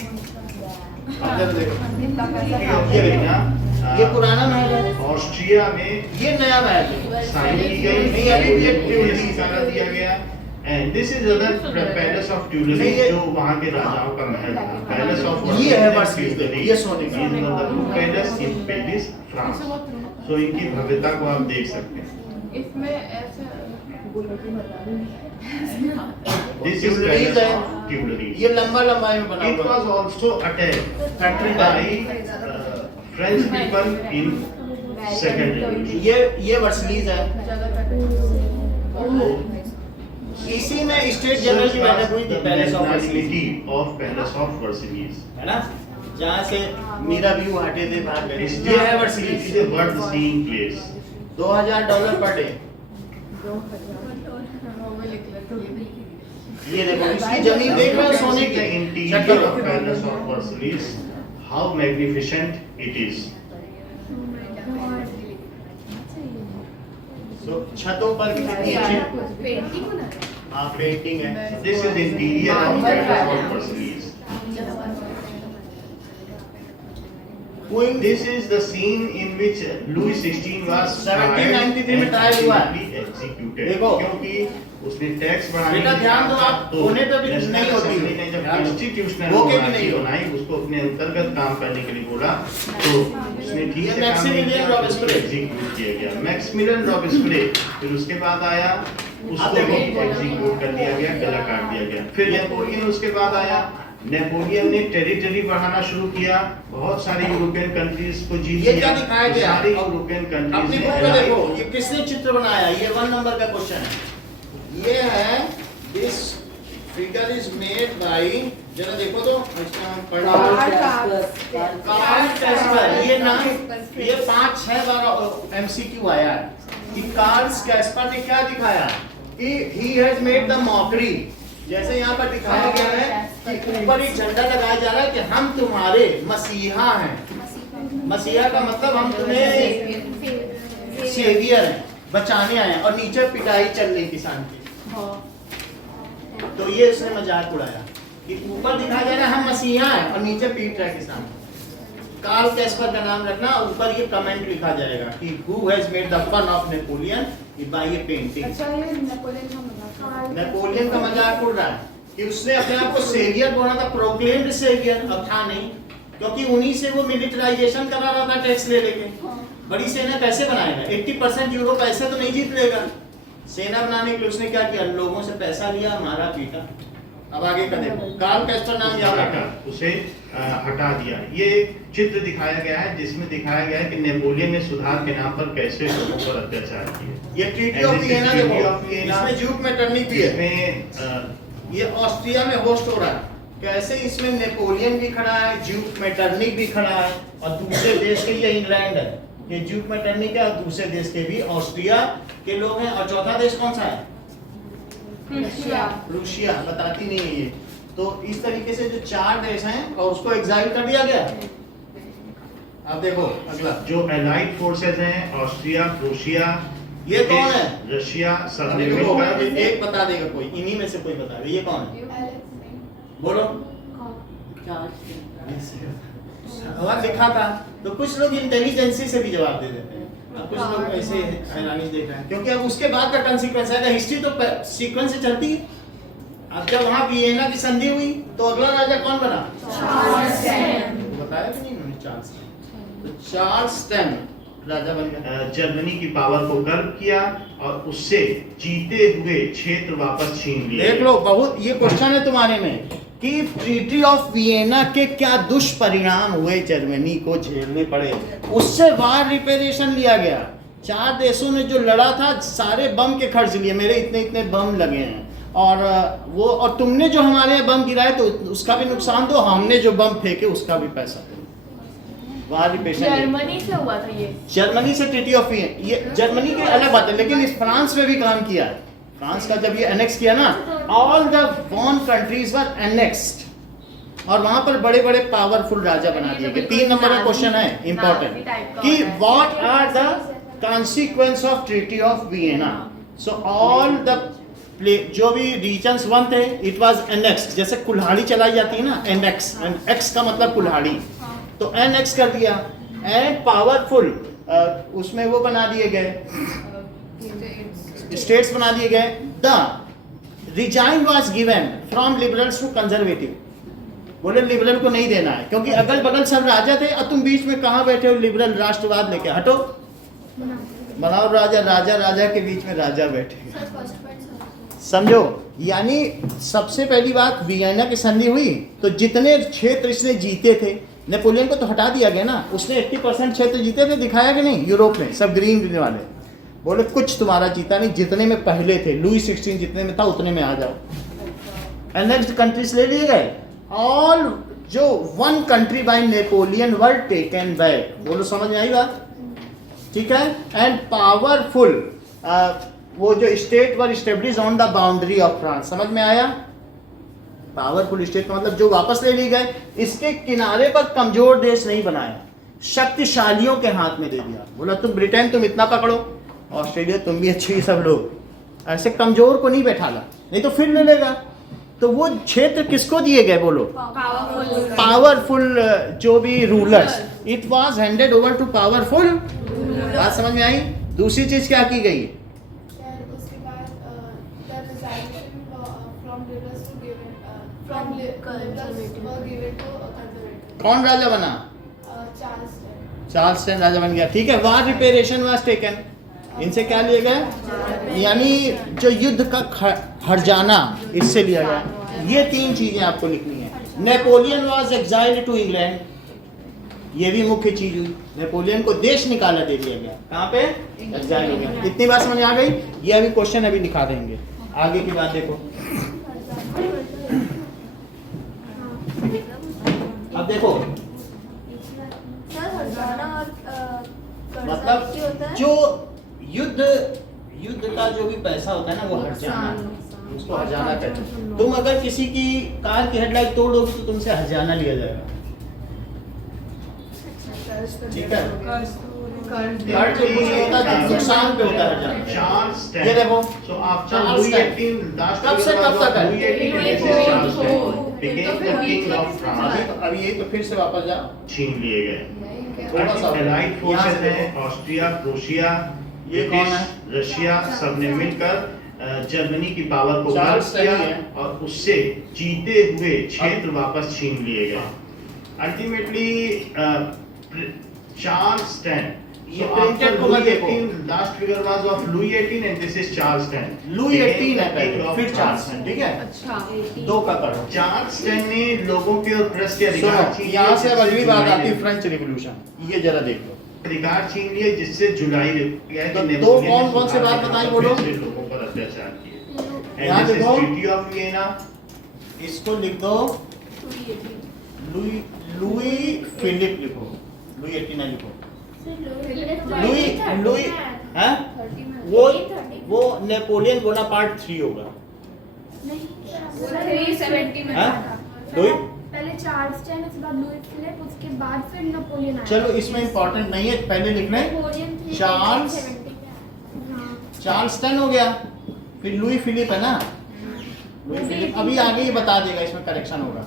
अब जरा देखो, ये देखना ये पुराना महल है, ऑस्ट्रिया में ये नया महल है। साइन की गई नहीं, अभी ये ट्यूलरी निकाला दिया गया and this is other palace of Tuileries नहीं, ये- जो वहां के राजाओं का महल था। पैलेस ऑफ ये है वर्साइल्स, देखो, ये सोने का। Palace in Paris France. तो इनकी भव्यता को आप देख सकते हैं। इसमें ऐसे दिस इज Tuileries पैलेस है। ऑफ ट्यूलरी। ये लंबा लंबाई में बना It हुआ was also attacked factory by French people in second revolution. ये वर्सलीज है। इसी में स्टेट जनरल की बैठक हुई थी, palace of Versailles, Nationality of Palace of Versailles. है ना, जहाँ से मीरा व्यू हटे थे भाग गए। It ये है is वर्सलीज, a worth seeing place. $2000 per day. ये देखो, इसकी जमीन देख रहे हो सोने The की। interior चेक of करो। Palace of Versailles, how magnificent it is. So, छतों पर कितनी अच्छी हाँ पेंटिंग है। This is interior of Palace of Versailles. Queen This is the scene in which Louis XVI was 1793 में trial हुआ है। executed. देखो। क्योंकि उसने टैक्स बढ़ाने बेटा की ध्यान दो, बात आप तो होने पे भी National नहीं होती Assembly ने जब ध्यान दो। कॉन्स्टिट्यूशनल वो के भी नहीं हो। बनाई, उसको अपने अंतर्गत काम करने के लिए बोला, तो उसने ठीक ये से काम नहीं मैक्सिमिलियन किया, रॉबेस्पियर। एग्जीक्यूट किया गया। मैक्सिमिलियन रॉबेस्पियर, फिर उसके बाद आया, उसको भी एग्जीक्यूट कर दिया गया, गला काट दिया गया। फिर नेपोलियन उसके बाद आया। नेपोलियन ने टेरिटरी बढ़ाना शुरू किया, बहुत सारी यूरोपियन कंट्रीज को जीत ये लिया। क्या दिखाया गया? सारी यूरोपियन अपनी कंट्रीज बुक में देखो, ये किसने चित्र बनाया? ये 1 नंबर का क्वेश्चन है। ये है this figure is made by, जरा देखो तो इसका हम पढ़ कार्ल कैस्पर। ये नाम, ये 5-6 बार एमसीक्यू आया है कि कार्ल कैस्पर ने क्या दिखाया कि he has made the mockery. जैसे यहाँ पर दिखाया गया है कि ऊपर एक झंडा लगाया जा रहा है कि हम तुम्हारे मसीहा हैं। मसीहा का मतलब हम तुम्हें सेवियर हैं, बचाने आए हैं, और नीचे पिटाई चल रही किसान की। तो ये उसने मजाक उड़ाया कि ऊपर दिखाया जा रहा है हम मसीहा हैं और नीचे पीट रहा है किसान। कार्ल कैस्पर का नाम रखना, ऊपर ये कमेंट लिखा जाएगा कि who has made the fun of Napoleon by a painting. अच्छा, ये नेपोलियन का मजाक। नेपोलियन का मजाक उड़ रहा है कि उसने अपने आप को सेवियर बोला था, प्रोक्लेम्ड सेवियर, अब था नहीं, क्योंकि उन्हीं से वो मिलिटराइजेशन करा रहा था टैक्स ले लेके। बड़ी सेना कैसे बनाएगा? 80% यूरोप ऐसे तो नहीं जीत लेगा। सेना बनाने के लिए उसने क्या किया? लोगों से पैसा लिया, मारा, पीटा। अब आगे का देखो, कार्ल कैस्पर नाम याद रखा, उसे हटा दिया। ये एक चित्र दिखाया गया है जिसमें दिखाया गया है कि नेपोलियन ने सुधार के नाम पर कैसे लोगों पर अत्याचार किए। ये ट्रीटी ऑफ वियना देखो, इसमें जूक मेटर्निटी है। इसमें ये ऑस्ट्रिया में होस्ट हो रहा है। कैसे इसमें नेपोलियन भी खड़ा है, ड्यूक मेटर्निक भी खड़ा है, और दूसरे देश के, ये इंग्लैंड है, ये ड्यूक मेटर्निक है, और दूसरे देश के भी ऑस्ट्रिया के लोग हैं। और चौथा देश कौन सा है? रूसिया, बताती नहीं है ये। तो इस तरीके से जो 4 देश हैं, और उसको एग्जाइल कर दिया गया। अब देखो अगला, जो एलाइड फोर्सेस हैं, ऑस्ट्रिया, प्रूशिया, ये कौन है? रशिया, सब ने देखो, मिलकर एक बता देगा कोई, इन्हीं में से कोई बता देगा। ये कौन है? बोलो। वहाँ लिखा था, तो कुछ लोग इंटेलिजेंसी से भी जवाब दे देते हैं, और कुछ लोग ऐसे हैरानी देख रहे हैं, क्योंकि अब उसके बाद का कंसीक्वेंस है। हिस्ट्री तो सीक्वेंस से चलती है। अब जब वहाँ वियना की संधि हुई तो अगला राजा कौन बना? बताया कि नहीं उन्होंने? चार्ल्स। तो चार्ल्स स्टेम राजा बन गया। जर्मनी की पावर को गर्व किया और उससे जीते हुए क्षेत्र वापस छीन लिए। देख लो, बहुत ये क्वेश्चन है तुम्हारे में कि ट्रीटी ऑफ वियना के क्या दुष्परिणाम हुए, जर्मनी को झेलने पड़े। उससे वार रिपेरेशन लिया गया। 4 देशों ने जो लड़ा था, सारे बम के खर्च लिए, मेरे इतने इतने बम लगे हैं, और वो और तुमने जो हमारे यहाँ बम गिराए तो उसका भी नुकसान दो, हमने जो बम फेंके उसका भी पैसा दो। वहाँ रिपेशन जर्मनी से हुआ था ये। जर्मनी से ट्रीटी ऑफ वियना, ये जर्मनी की अलग बात है, लेकिन इस फ्रांस में भी काम किया है। फ्रांस का जब ये एनेक्स किया ना, all the one countries were annexed, और वहां पर बड़े बड़े पावरफुल राजा बना दिए गए। 3 नंबर का क्वेश्चन है इंपॉर्टेंट कि what are the consequence of treaty of Vienna. So all the जो भी रीजन्स वन थे इट वाज एनेक्स्ड, जैसे कुल्हाड़ी चलाई जाती है ना, एनेक्स, एक्स का मतलब कुल्हाड़ी, तो एनेक्स कर दिया। एंड पावरफुल उसमें वो बना दिए गए, स्टेट्स बना दिए गए। The resign was given from liberals to conservative, बोले लिबरल को नहीं देना है क्योंकि अगल बगल सब राजा थे और तुम बीच में कहाँ बैठे हो लिबरल राष्ट्रवाद लेके, हटो, बनाओ राजा, राजा राजा के बीच में राजा बैठे। समझो, यानी सबसे पहली बात वियना की संधि हुई तो जितने क्षेत्र इसने जीते थे, नेपोलियन को तो हटा दिया गया ना, उसने 80% क्षेत्र जीते थे, दिखाया कि नहीं यूरोप में, सब ग्रीन ग्रीन वाले, बोले कुछ तुम्हारा जीता नहीं, जितने में पहले थे, लुई 16 जितने में था उतने में आ जाओ। एंड नेक्स्ट कंट्रीज ले लिए गए, ऑल जो one country bye Napoleon were taken back. बोलो समझ में आई बात, ठीक है। एंड पावरफुल वो जो state were establish on the boundary of France, समझ में आया। पावरफुल स्टेट का मतलब जो वापस ले लिए गए, इसके किनारे पर कमजोर देश नहीं बनाया, शक्तिशालियों के हाथ में दे दिया। बोला तुम ब्रिटेन तुम इतना पकड़ो, ऑस्ट्रेलिया तुम भी अच्छी, सब लोग, ऐसे कमजोर को नहीं बैठाला, नहीं तो फिर ले लेगा। तो वो क्षेत्र किसको दिए गए, बोलो पावरफुल जो भी rulers, it was handed over to powerful. बात समझ में आई। दूसरी चीज क्या की गई, उसके बाद फ्रॉम लिबरल्स टू गिवन कौन राजा बना, चार्ल्स टेन राजा बन गया, ठीक है। वार रिपेरेशन वाज टेकन, इनसे क्या लिया गया, यानी जो युद्ध का हर्जाना इससे लिया गया। ये 3 चीजें आपको लिखनी है। Napoleon was exiled to England, ये भी मुख्य चीज हुई, नेपोलियन को देश निकाला दे दिया गया, कहाँ पे, एक्साइल हो गया। इतनी बात समझ आ गई। ये अभी क्वेश्चन अभी दिखा देंगे, आगे की बात देखो। अब देखो मतलब जो युद्ध का जो भी पैसा होता है ना, वो हर्जाना, उसको हर्जाना कहते हैं। तुम अगर किसी की कार की हेडलाइट तोड़ोगे तो तुमसे हर्जाना लिया जाएगा, ठीक है। कर्ज जो कुछ होता है नुकसान पे होता है हर्जाना। चार्ल्स टेन, ये देखो so after Louis 18 last कब से कब तक है? Louis 18 this is Charles X became the king of France, अभी ये तो फिर से वापस जाओ, छीन लिए गए। थोड़ा सा एलाइड यहाँ फोर्सेस से हैं, ऑस्ट्रिया, प्रूशिया, ये कौन है? रशिया, सबने मिलकर जर्मनी की पावर को चार्ल्स बर्स्ट किया टेन है। और उससे जीते हुए क्षेत्र वापस छीन लिए गए। अल्टीमेटली चार्ल्स टेन, ये printed को मत देखो। Last figure was of Louis 18 and this is Charles 10। Louis 18 है पहले, फिर चार्ल्स है, ठीक है। अच्छा, 2 का करो। चार्ल्स 10 ने लोगों के और प्रेस के सुनो, अधिकार छीन लिए, यहाँ से अब अगली बात आती है जिससे फ्रेंच रिवॉल्यूशन, ये जरा देख लो। अधिकार छीन लिए, जिससे जुलाई गया तो कि दो नेपोलियन ने कौन से बात सुधार बताई के बोलो? नाम पर लोगों पर अत्याचार किए। यहाँ एंड दिस इज देखो। Treaty of Vienna. इसको लिख दो लुई फिलिप लिखो, लुई 18 लिखो। लुई हैं, वो नेपोलियन बोनापार्ट 3 होगा, 370 में हाँ? था। लुई पहले चार्ल्स टेन, उसके बाद लुई फिलिप, उसके बाद फिर नेपोलियन आया। चलो इसमें इंपॉर्टेंट नहीं है, पहले लिखना है नेपोलियन थे चार्ल्स 1870 में। हाँ, चार्ल्स 10 हो गया, फिर लुई फिलिप है ना, लुई फिलिप अभी आगे ये बता देगा, इसमें करेक्शन होगा।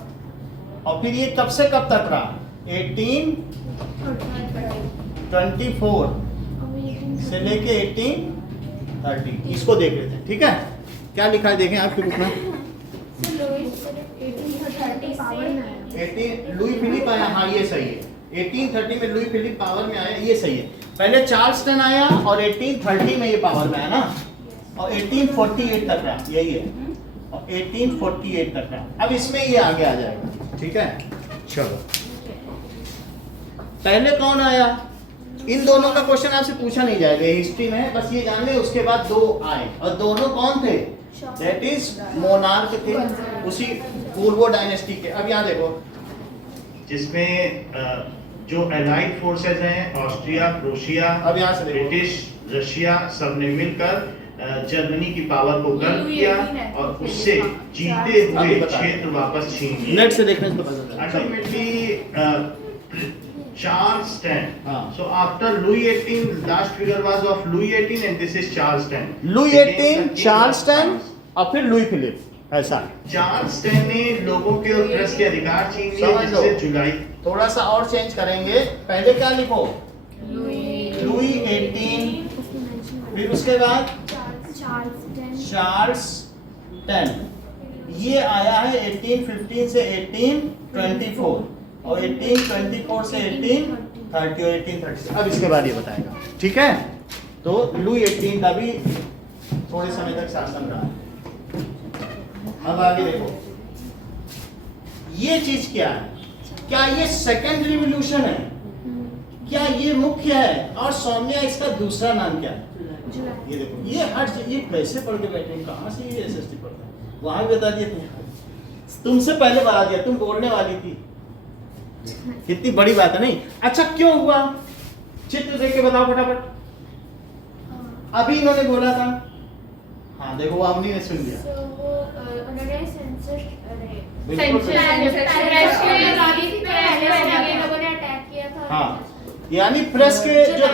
और फिर ये कब से कब तक रहा, 1824 से लेके 1830, इसको देख लेते हैं, ठीक है। क्या लिखा है देखें आपके बुक में, 1830 पावर में आया। 18 लुई फिलिप आया, हाँ ये सही है, 1830 में लुई फिलिप पावर में आया, ये सही है। पहले चार्ल्स 10 आया और 1830 में ये पावर में आया ना, और 1848 तक रहा, यही है, और 1848 तक रहा। अब इसमें ये आगे आ जाएगा, ठीक है। चलो पहले कौन आया, इन दोनों का क्वेश्चन आपसे पूछा नहीं जाएगा, हिस्ट्री में बस ये जान ले। उसके बाद 2 आए और दोनों कौन थे, दैट इज मोनार्क थे उसी पूर्वो डायनेस्टी के। अब यहाँ देखो जिसमें जो एलाइड फोर्सेस हैं ऑस्ट्रिया, प्रोशिया, अब यहाँ से देखो। ब्रिटिश, रशिया सबने मिलकर जर्मनी की पावर को गर्म किया और उससे जीते हुए अभी बता। क्षेत्र वापस छीन लिए। नेट से देखने से पता चलता है। Ultimately, Charles X. हाँ। So after Louis XVIII, last figure was of Louis XVIII, and this is Charles X. Louis He became 18, the king Charles of 10 France. और फिर लुई फिलिप, ऐसा। चार्ल्स 10 ने लोगों के और प्रेस के अधिकार छीन लिए, समझ लो। जिससे जुलाई थोड़ा सा और चेंज करेंगे, पहले क्या लिखो, लुई लुई 18, फिर उसके बाद चार्ल्स 10। ये आया है 1815 से 1824 और 1824 से 1830 और 1830। अब इसके बाद ये बताएगा, ठीक है। तो लुई 18 का भी थोड़े समय तक शासन रहा है। अब आगे देखो, ये चीज क्या है, क्या ये सेकेंड रिवॉल्यूशन है, क्या ये मुख्य है, और सौम्या इसका दूसरा नाम क्या है। ये देखो, ये हर चीज, ये कैसे पढ़ के बैठे हैं, कहाँ से ये एसएसटी पढ़ता है, वहां भी बता दिए तुमसे पहले बता दिया, तुम बोलने वाली थी। कितनी बड़ी बात है नहीं। अच्छा क्यों हुआ, चित्र देख के बताओ फटाफट। अभी इन्होंने बोला था, हाँ देखो वो अमनी ने सुन लिया। हाँ, यानी प्रेस के जो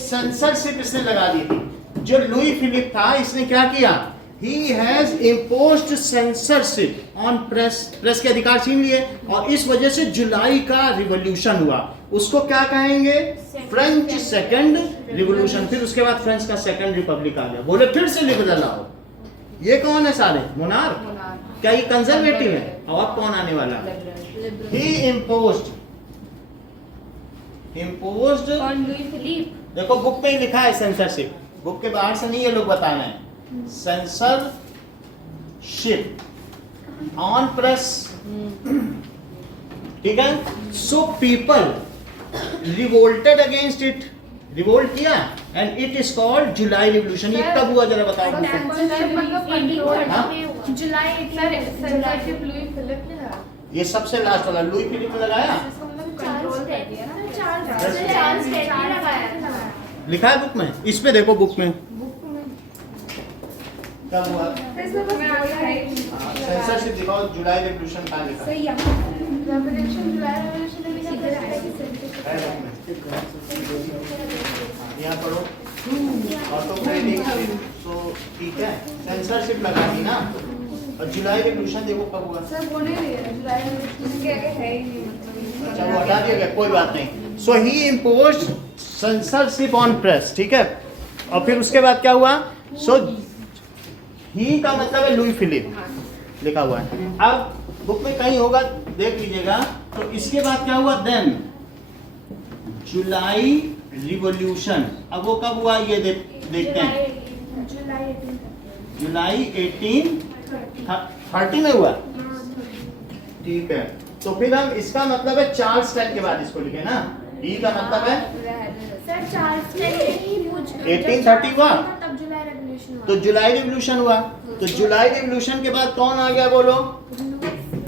सेंसरशिप इसने लगा दी थी। जो लुई फिलिप था, इसने क्या किया, he has imposed censorship on press, press के अधिकार छीन लिए, और इस वजह से जुलाई का रिवॉल्यूशन हुआ। उसको क्या कहेंगे, फ्रेंच सेकंड रिवॉल्यूशन। फिर उसके बाद फ्रेंच का सेकंड रिपब्लिक आ गया। बोले फिर से लिबरल आओ। ये कौन है सारे, मोनार्क। क्या ये कंजर्वेटिव है, और अब कौन आने वाला, ही इम्पोज्ड और लुई फिलिप। देखो बुक पे ही लिखा है सेंसरशिप, बुक के बाहर से नहीं ये लोग बताना है। सेंसरशिप ऑन प्रेस, ठीक है। So people revolted against it, revolt किया, and it is called July revolution. ये कब हुआ जरा बताओ। जुलाई सेंसरशिप लुई फिलिप ने लगा। ये सबसे लास्ट वाला लुई फिलिप ने लगाया, कंट्रोल कर दिया ना। लिखा है बुक में, इस पे देखो बुक में कब हुआ सेंसरशिप, दिखाओ जुलाई रिवॉल्यूशन कहाँ लिखा है। यहाँ पढ़ो, ऑटोक्रेटिक, तो ठीक है, सेंसरशिप लगा दी ना। और जुलाई रिवॉल्यूशन देखो कब हुआ। सर वो नहीं है, जुलाई रिवॉल्यूशन के आगे है ही नहीं, मतलब अच्छा वो हटा दिया गया, कोई बात नहीं। सो ही इम्पोज्ड सेंसरशिप ऑन प्रेस, ठीक है। और फिर उसके बाद क्या हुआ, सो ही का मतलब है लुई फिलिप लिखा हुआ है। अब बुक में कहीं होगा, देख लीजिएगा। तो इसके बाद क्या हुआ, देन जुलाई रिवॉल्यूशन। अब वो कब हुआ ये देखते हैं। जुलाई 1830 में हुआ, ठीक है। तो फिर हम इसका मतलब है चार्ल्स 10 के बाद इसको लिखे ना। ई का मतलब है सर चार्ल्स 1830 हुआ, तब जुलाई रेवोल्यूशन हुआ। तो जुलाई रिवॉल्यूशन हुआ। तो जुलाई रिवॉल्यूशन के बाद कौन आ गया बोलो,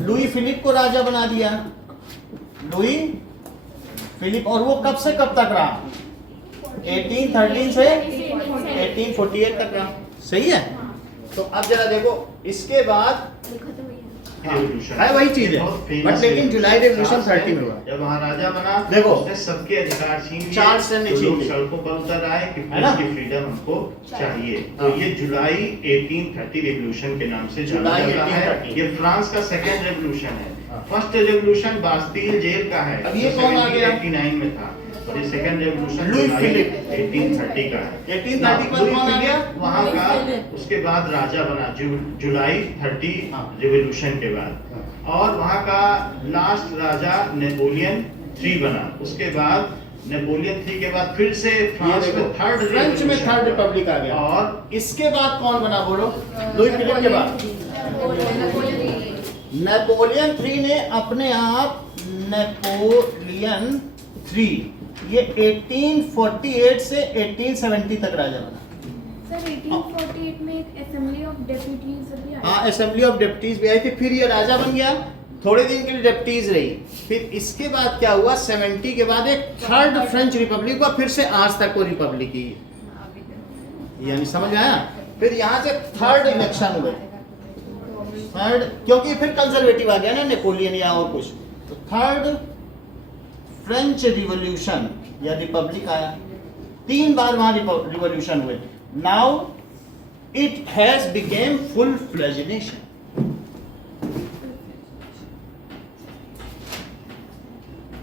लुई फिलिप को राजा बना दिया, लुई फिलिप। और वो कब से कब तक रहा, 1813 से 1848 तक रहा, सही है। तो अब जरा देखो इसके बाद है वही चीज है, बट लेकिन जुलाई रिवॉल्यूशन 30 में हुआ। जब महाराजा बना, देखो, उसने सबके अधिकार छीन लिए, चार्ल्स ने तो छीन लोग लिए। सड़कों पर उतर आए कि है ना? प्रेस की फ्रीडम हमको चाहिए। हाँ। तो ये जुलाई 1830 रिवॉल्यूशन के नाम से जाना जुलाई जाता है। 1830। ये फ्रांस का सेकेंड रेवोल्यूशन है। हाँ। फर्स्ट रेवोल्यूशन बास्टील जेल का है, अब ये कौन आ गया? 1789 में था। और ये सेकेंड रेवोल्यूशन लुई जुलाई फिलिप। 1830 का है। 1830 के बाद कौन आ गया? वहाँ का उसके बाद राजा बना जुलाई 30 हाँ। रिवॉल्यूशन के बाद। और वहाँ का लास्ट राजा नेपोलियन 3 बना। उसके बाद नेपोलियन 3 के बाद फिर से फ्रांस में थर्ड फ्रेंच में थर्ड रिपब्लिक आ गया। और इसके बाद कौन बना बोलो, लुई फिलिप के बाद नेपोलियन 3 ने अपने आप नेपोलियन 3 ये 1848 से 1870 तक राजा बना। सर 1848 में एक असेंबली ऑफ डेप्यूटीज भी आई। हाँ, असेंबली ऑफ डेप्यूटीज भी आई थी, फिर ये राजा बन गया, थोड़े दिन के लिए डेप्यूटीज रही, फिर इसके बाद क्या हुआ 70 के बाद एक थर्ड फ्रेंच रिपब्लिक हुआ, फिर से आज तक वो रिपब्लिक ही है। यानी समझ में आया। फिर यहाँ से थर्ड इलेक्शन हुए, थर्ड, क्योंकि फिर कंजर्वेटिव आ गया ना, नेपोलियन या और कुछ, तो थर्ड फ्रेंच रिवॉल्यूशन या रिपब्लिक आया। 3 बार वहां रिवॉल्यूशन हुए। Now it has became full fledged nation.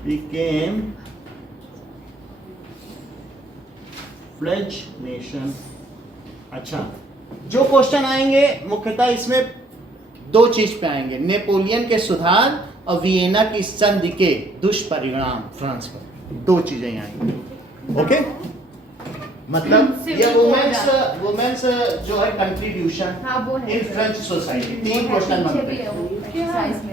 became fledged nation. अच्छा, जो क्वेश्चन आएंगे मुख्यतः इसमें 2 चीज पे आएंगे, नेपोलियन के सुधार और वियना की संधि के दुष्परिणाम फ्रांस पर, 2 चीजें यहाँ आएंगी। ओके, मतलब ये वुमेन्स जो है कंट्रीब्यूशन हाँ, वो है। इन फ्रेंच सोसाइटी, 3 क्वेश्चन बनते हैं।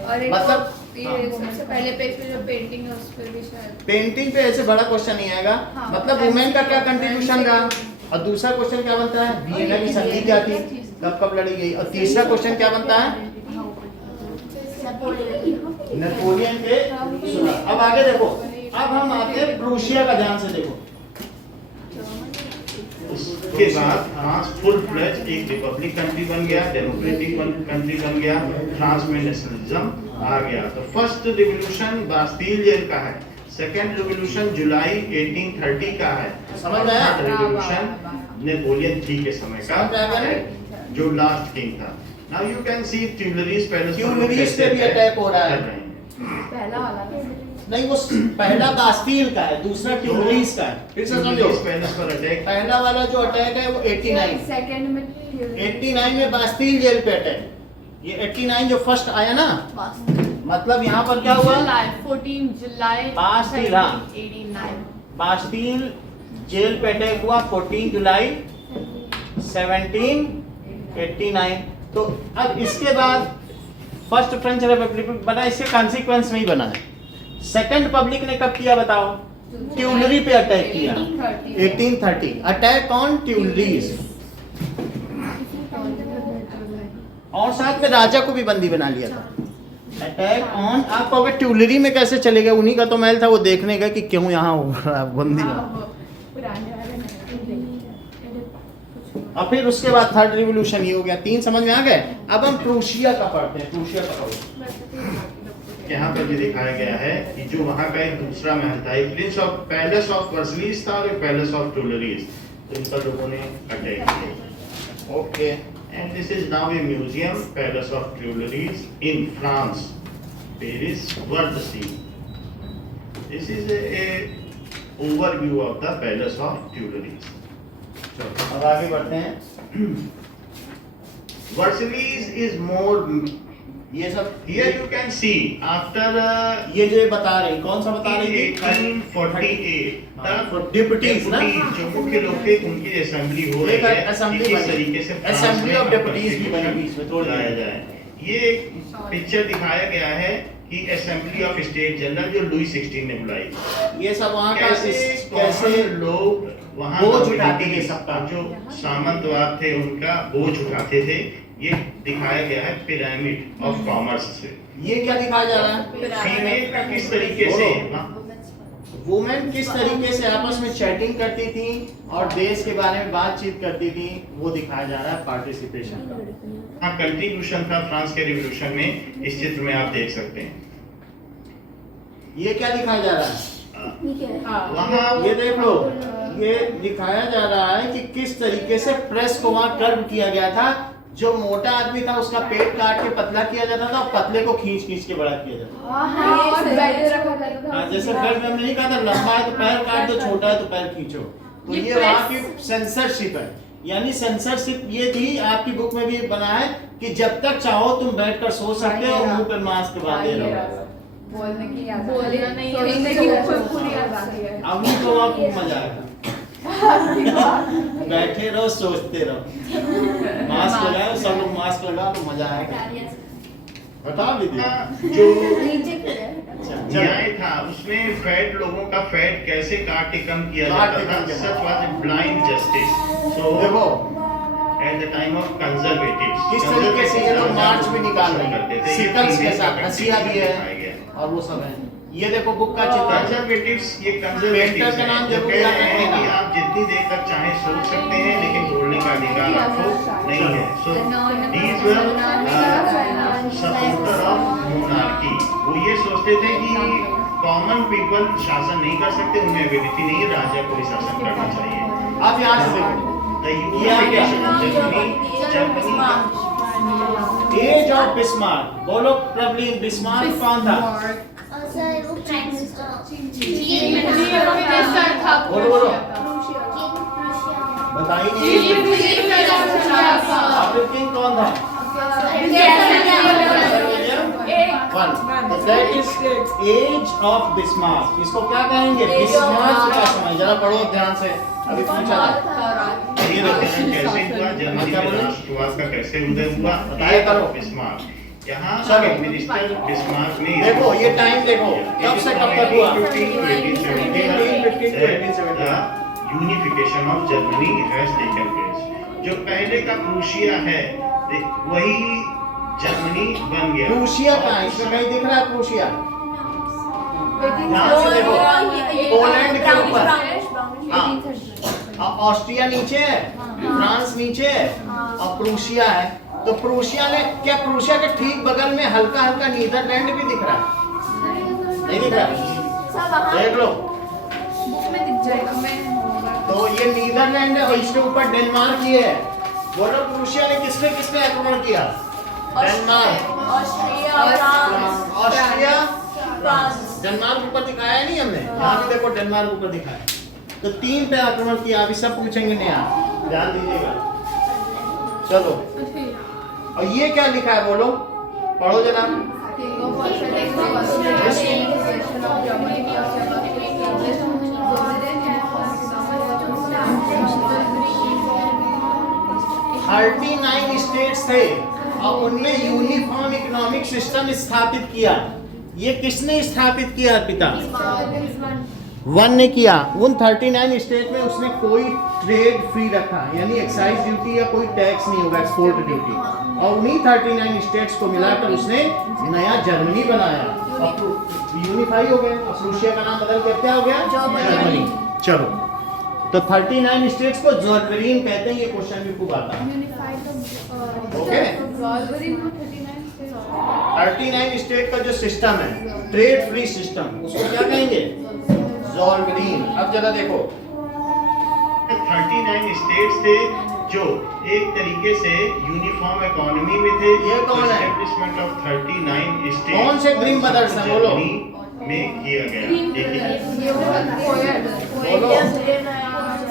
और एक मतलब ये सबसे पहले पेज पे जो पेंटिंग है उस पर भी शायद पेंटिंग पे ऐसे बड़ा क्वेश्चन नहीं आएगा। हाँ, मतलब वुमेन का क्या कंट्रीब्यूशन रहा, और दूसरा क्वेश्चन क्या बनता है, वियना की संधि क्या थी, कब कब लड़ी गई, और तीसरा क्वेश्चन क्या बनता है, नेपोलियन के सुधार। अब आगे देखो, अब हम आते हैं प्रूशिया का, ध्यान से देखो। उसके बाद फ्रांस फुल फ्लेज एक रिपब्लिक कंट्री बन गया, डेमोक्रेटिक कंट्री बन गया, फ्रांस में नेशनलिज्म आ गया। तो फर्स्ट रिवॉल्यूशन बास्टील जेल का है, सेकंड रिवॉल्यूशन जुलाई 1830 का है, समझ में आया? थर्ड रिवॉल्यूशन नेपोलियन 3 के समय का समझ में आ गया है, जो लास्ट किंग था। Now you can see Tuileries palace Tuileries पे भी अटैक हो रहा है। पहला वाला नहीं, वो पहला बास्टील का है, दूसरा ट्यूलरीज का है। फिर से समझो, पैलेस पर अटैक, पहला वाला जो अटैक है वो 89, सेकंड में 89 में बास्टील जेल पे अटैक। ये 89 जो फर्स्ट आया ना, मतलब यहाँ पर क्या हुआ, 14 जुलाई बास्टील, हाँ। 89 बास्टील जेल पे अटैक हुआ 14 जुलाई 1789। तो अब इसके बाद फर्स्ट फ्रेंच रिपब्लिक बना, इसके कॉन्सिक्वेंस में ही बना है। सेकंड पब्लिक ने कब किया बताओ, ट्यूलरी पे अटैक किया 1830। अटैक ऑन ट्यूलरीज, और साथ में राजा को भी बंदी बना लिया था। अटैक ऑन, आप कहोगे ट्यूलरी में कैसे चले गए, उन्हीं का तो महल था, वो देखने गए कि क्यों यहाँ बंदी बना। और फिर उसके बाद थर्ड रिवॉल्यूशन ये हो गया। 3 समझ में आ गए। अब हम प्रूशिया का पढ़ते हैं। प्रूशिया का पढ़ो। यहाँ पर ये दिखाया गया है कि जो वहाँ का एक दूसरा महल था, एक प्रिंस ऑफ पैलेस ऑफ वर्सलीज था और एक पैलेस ऑफ ट्यूलरीज, तो इन पर लोगों ने अटैक किया। Okay, and this is now a museum, palace of Tuileries in France, Paris, Versailles. This is a overview of the palace of Tuileries. अब आगे बढ़ते हैं। वर्सलीज इज मोर, ये सब here you can see after ये जो ये बता रही, कौन सा बता रही थी, 1848 डिप्यूटीज ना, जो मुख्य लोग थे उनकी असेंबली हो रही है, असेंबली किस तरीके से असेंबली ऑफ डिप्यूटीज भी बनी बीच में तोड़ लाया जाए। ये एक पिक्चर दिखाया गया है कि असेंबली ऑफ स्टेट जनरल जो लुई 16 ने बुलाई, ये सब वहाँ का कैसे लोग वहाँ बोझ उठाते थे सबका, जो सामंतवाद थे उनका बोझ उठाते थे। ये दिखाया गया है पिरामिड ऑफ कॉमर्स से। ये क्या दिखाया जा रहा है, फीमेल का किस तरीके से, वुमेन किस तरीके से आपस में चैटिंग करती थी और देश के बारे में बातचीत करती थी, वो दिखाया जा रहा है पार्टिसिपेशन का। हाँ, कंट्रीब्यूशन था फ्रांस के रिवॉल्यूशन में, इस चित्र में आप देख सकते हैं। ये क्या दिखाया जा रहा है, वहाँ ये देख लो, ये दिखाया जा रहा है कि किस तरीके से प्रेस को वहां कर्व किया गया था। जो मोटा आदमी था उसका पेट काट के पतला किया जाता था और पतले को खींच खींच के बड़ा किया जाता था। हाँ, जैसे बेल्ट में नहीं कहा था, लंबा है तो पैर काट दो, छोटा है तो पैर खींचो। तो ये वहाँ की सेंसरशिप है। यानी सेंसरशिप ये थी, आपकी बुक में भी बना है कि जब तक चाहो तुम बैठकर सो सकते हो और मुंह पर मास्क बांधे रहो। बोलने की याद अब नहीं तो वहाँ खूब मजा आएगा। बैठे रहो, सोचते रहो, मास्क लगाओ, सब लोग मास्क लगाओ तो मजा आएगा। बता दीजिए जो नीचे की है। न्याय था उसमें फैट लोगों का फैट कैसे काट के कम किया जाता था, सच वाज ए ब्लाइंड जस्टिस। सो देखो at the time of conservatives किस तरीके से ये लोग मार्च भी निकाल रहे करते हैं, थे, ये सिकल्स के साथ तीन हंसिया भी है दिखाया गया। और वो सब है। ये देखो बुक का चित्र कंजर्वेटिव्स ये पेंटर कंजर्वेटिव्स का नाम हैं जो जरूर कह याद रहे हैं रखना। कि आप जितनी देर तक चाहे सोच सकते हैं लेकिन बोलने का अधिकार आपको नहीं है। So these were supporter of monarchy. वो ये सोचते थे कि कॉमन पीपल शासन नहीं कर सकते, उनमें एबिलिटी नहीं है, राजा को ही शासन करना चाहिए। अब यहाँ से देखो The unification of Germany, age of Bismarck. बोलो प्रबलीन, बिस्मार्क कौन था? सर वो प्राइम मिनिस्टर बोलो बोलो बताइए। आपके किंग कौन था? One. That is age of Bismarck. इसको क्या कहेंगे? बिस्मार्क का समय। जरा पढ़ो ध्यान से, अभी पूछा था। ये देखते हैं कैसे हुआ जर्मनी में राष्ट्रवाद का कैसे उदय हुआ। बताया करो। बिस्मार्क यहाँ चलो। मिनिस्टर बिस्मार्क ने देखो ये टाइम देखो कब से कब तक हुआ? 1815 unification of Germany has taken place. जो पहले का प्रूशिया है वही जर्मनी बन गया। प्रूशिया कहाँ है? इसमें कहीं दिख रहा है प्रूशिया? ध्यान से देखो, पोलैंड के ऊपर। हाँ, ऑस्ट्रिया नीचे है, फ्रांस नीचे है और प्रूशिया है। तो प्रूशिया ने क्या, प्रूशिया के ठीक बगल में हल्का हल्का नीदरलैंड भी दिख रहा है? नहीं दिख रहा? देख लो। तो ये नीदरलैंड है और इसके ऊपर डेनमार्क ही है। बोलो प्रूशिया ने किसने किसने आक्रमण किया? डेनमार्क, ऑस्ट्रिया, डेनमार्क ऊपर दिखाया नहीं हमने? यहाँ भी देखो डेनमार्क ऊपर दिखाया। तो 3 पे आक्रमण किया। अभी सब पूछेंगे नहीं, आप ध्यान दीजिएगा। चलो, और ये क्या लिखा है बोलो, पढ़ो जरा। थर्टी 39 स्टेट्स थे और उनमें यूनिफॉर्म इकोनॉमिक सिस्टम स्थापित किया। ये किसने स्थापित किया पिता? वन ने किया। उन 39 स्टेट में उसने कोई ट्रेड फ्री रखा, यानी एक्साइज ड्यूटी या कोई टैक्स नहीं होगा, एक्सपोर्ट ड्यूटी। और उन्हीं 39 स्टेट्स को मिलाकर उसने नया जर्मनी बनाया और यूनिफाई हो गया। और प्रूशिया का नाम बदल कर क्या हो गया? जर्मनी। चलो, तो 39 स्टेट्स को ज़ोलबरीन कहते हैं। ये क्वेश्चन भी खूब आता है। ओके, 39 स्टेट का जो सिस्टम है, ट्रेड फ्री सिस्टम, उसको क्या कहेंगे? ज़ोलबरीन। अब जरा देखो, 39 स्टेट्स थे जो एक तरीके से यूनिफॉर्म इकोनॉमी में थे। ये कौन है? एस्टैब्लिशमेंट ऑफ 39 स्टेट्स कौन से ग्रीन ब्रदर्स हैं? बोलो। जर्मनी में किया गया। बोलो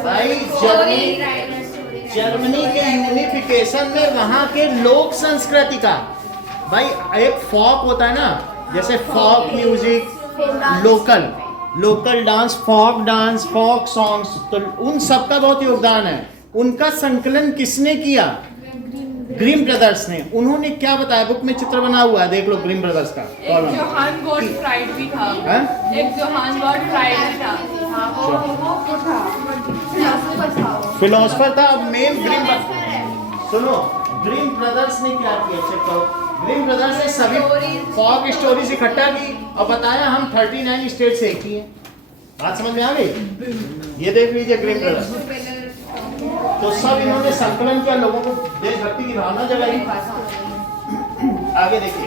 भाई। जर्मनी के यूनिफिकेशन में वहाँ के लोक संस्कृति का, भाई एक फॉक होता है ना, जैसे folk music, local dance, folk songs, तो उन सब का बहुत योगदान है। उनका संकलन किसने किया? ग्रीन ब्रदर्स ने। उन्होंने क्या बताया? बुक में चित्र बना हुआ है, देख लो ग्रीन ब्रदर्स का कॉलम। जोहान गॉटफ्राइड भी था। हैं? एक जोहान गॉटफ्राइड भी था। फिलोसफर था। अब मेन ग्रीन, सुनो, ग्रीन ब्रदर्स ने क्या किया? चेक करो। ग्रीन ब्रदर्स ने सभी फॉक स्टोरीज इकट्ठा की और बताया हम 39 स्टेट से एक ही हैं। बात समझ में आ गई? ये देख लीजिए ग्रीन ब्रदर्स। तो सब इन्होंने संकलन किया, लोगों को देशभक्ति की भावना जगाई। आगे देखिए,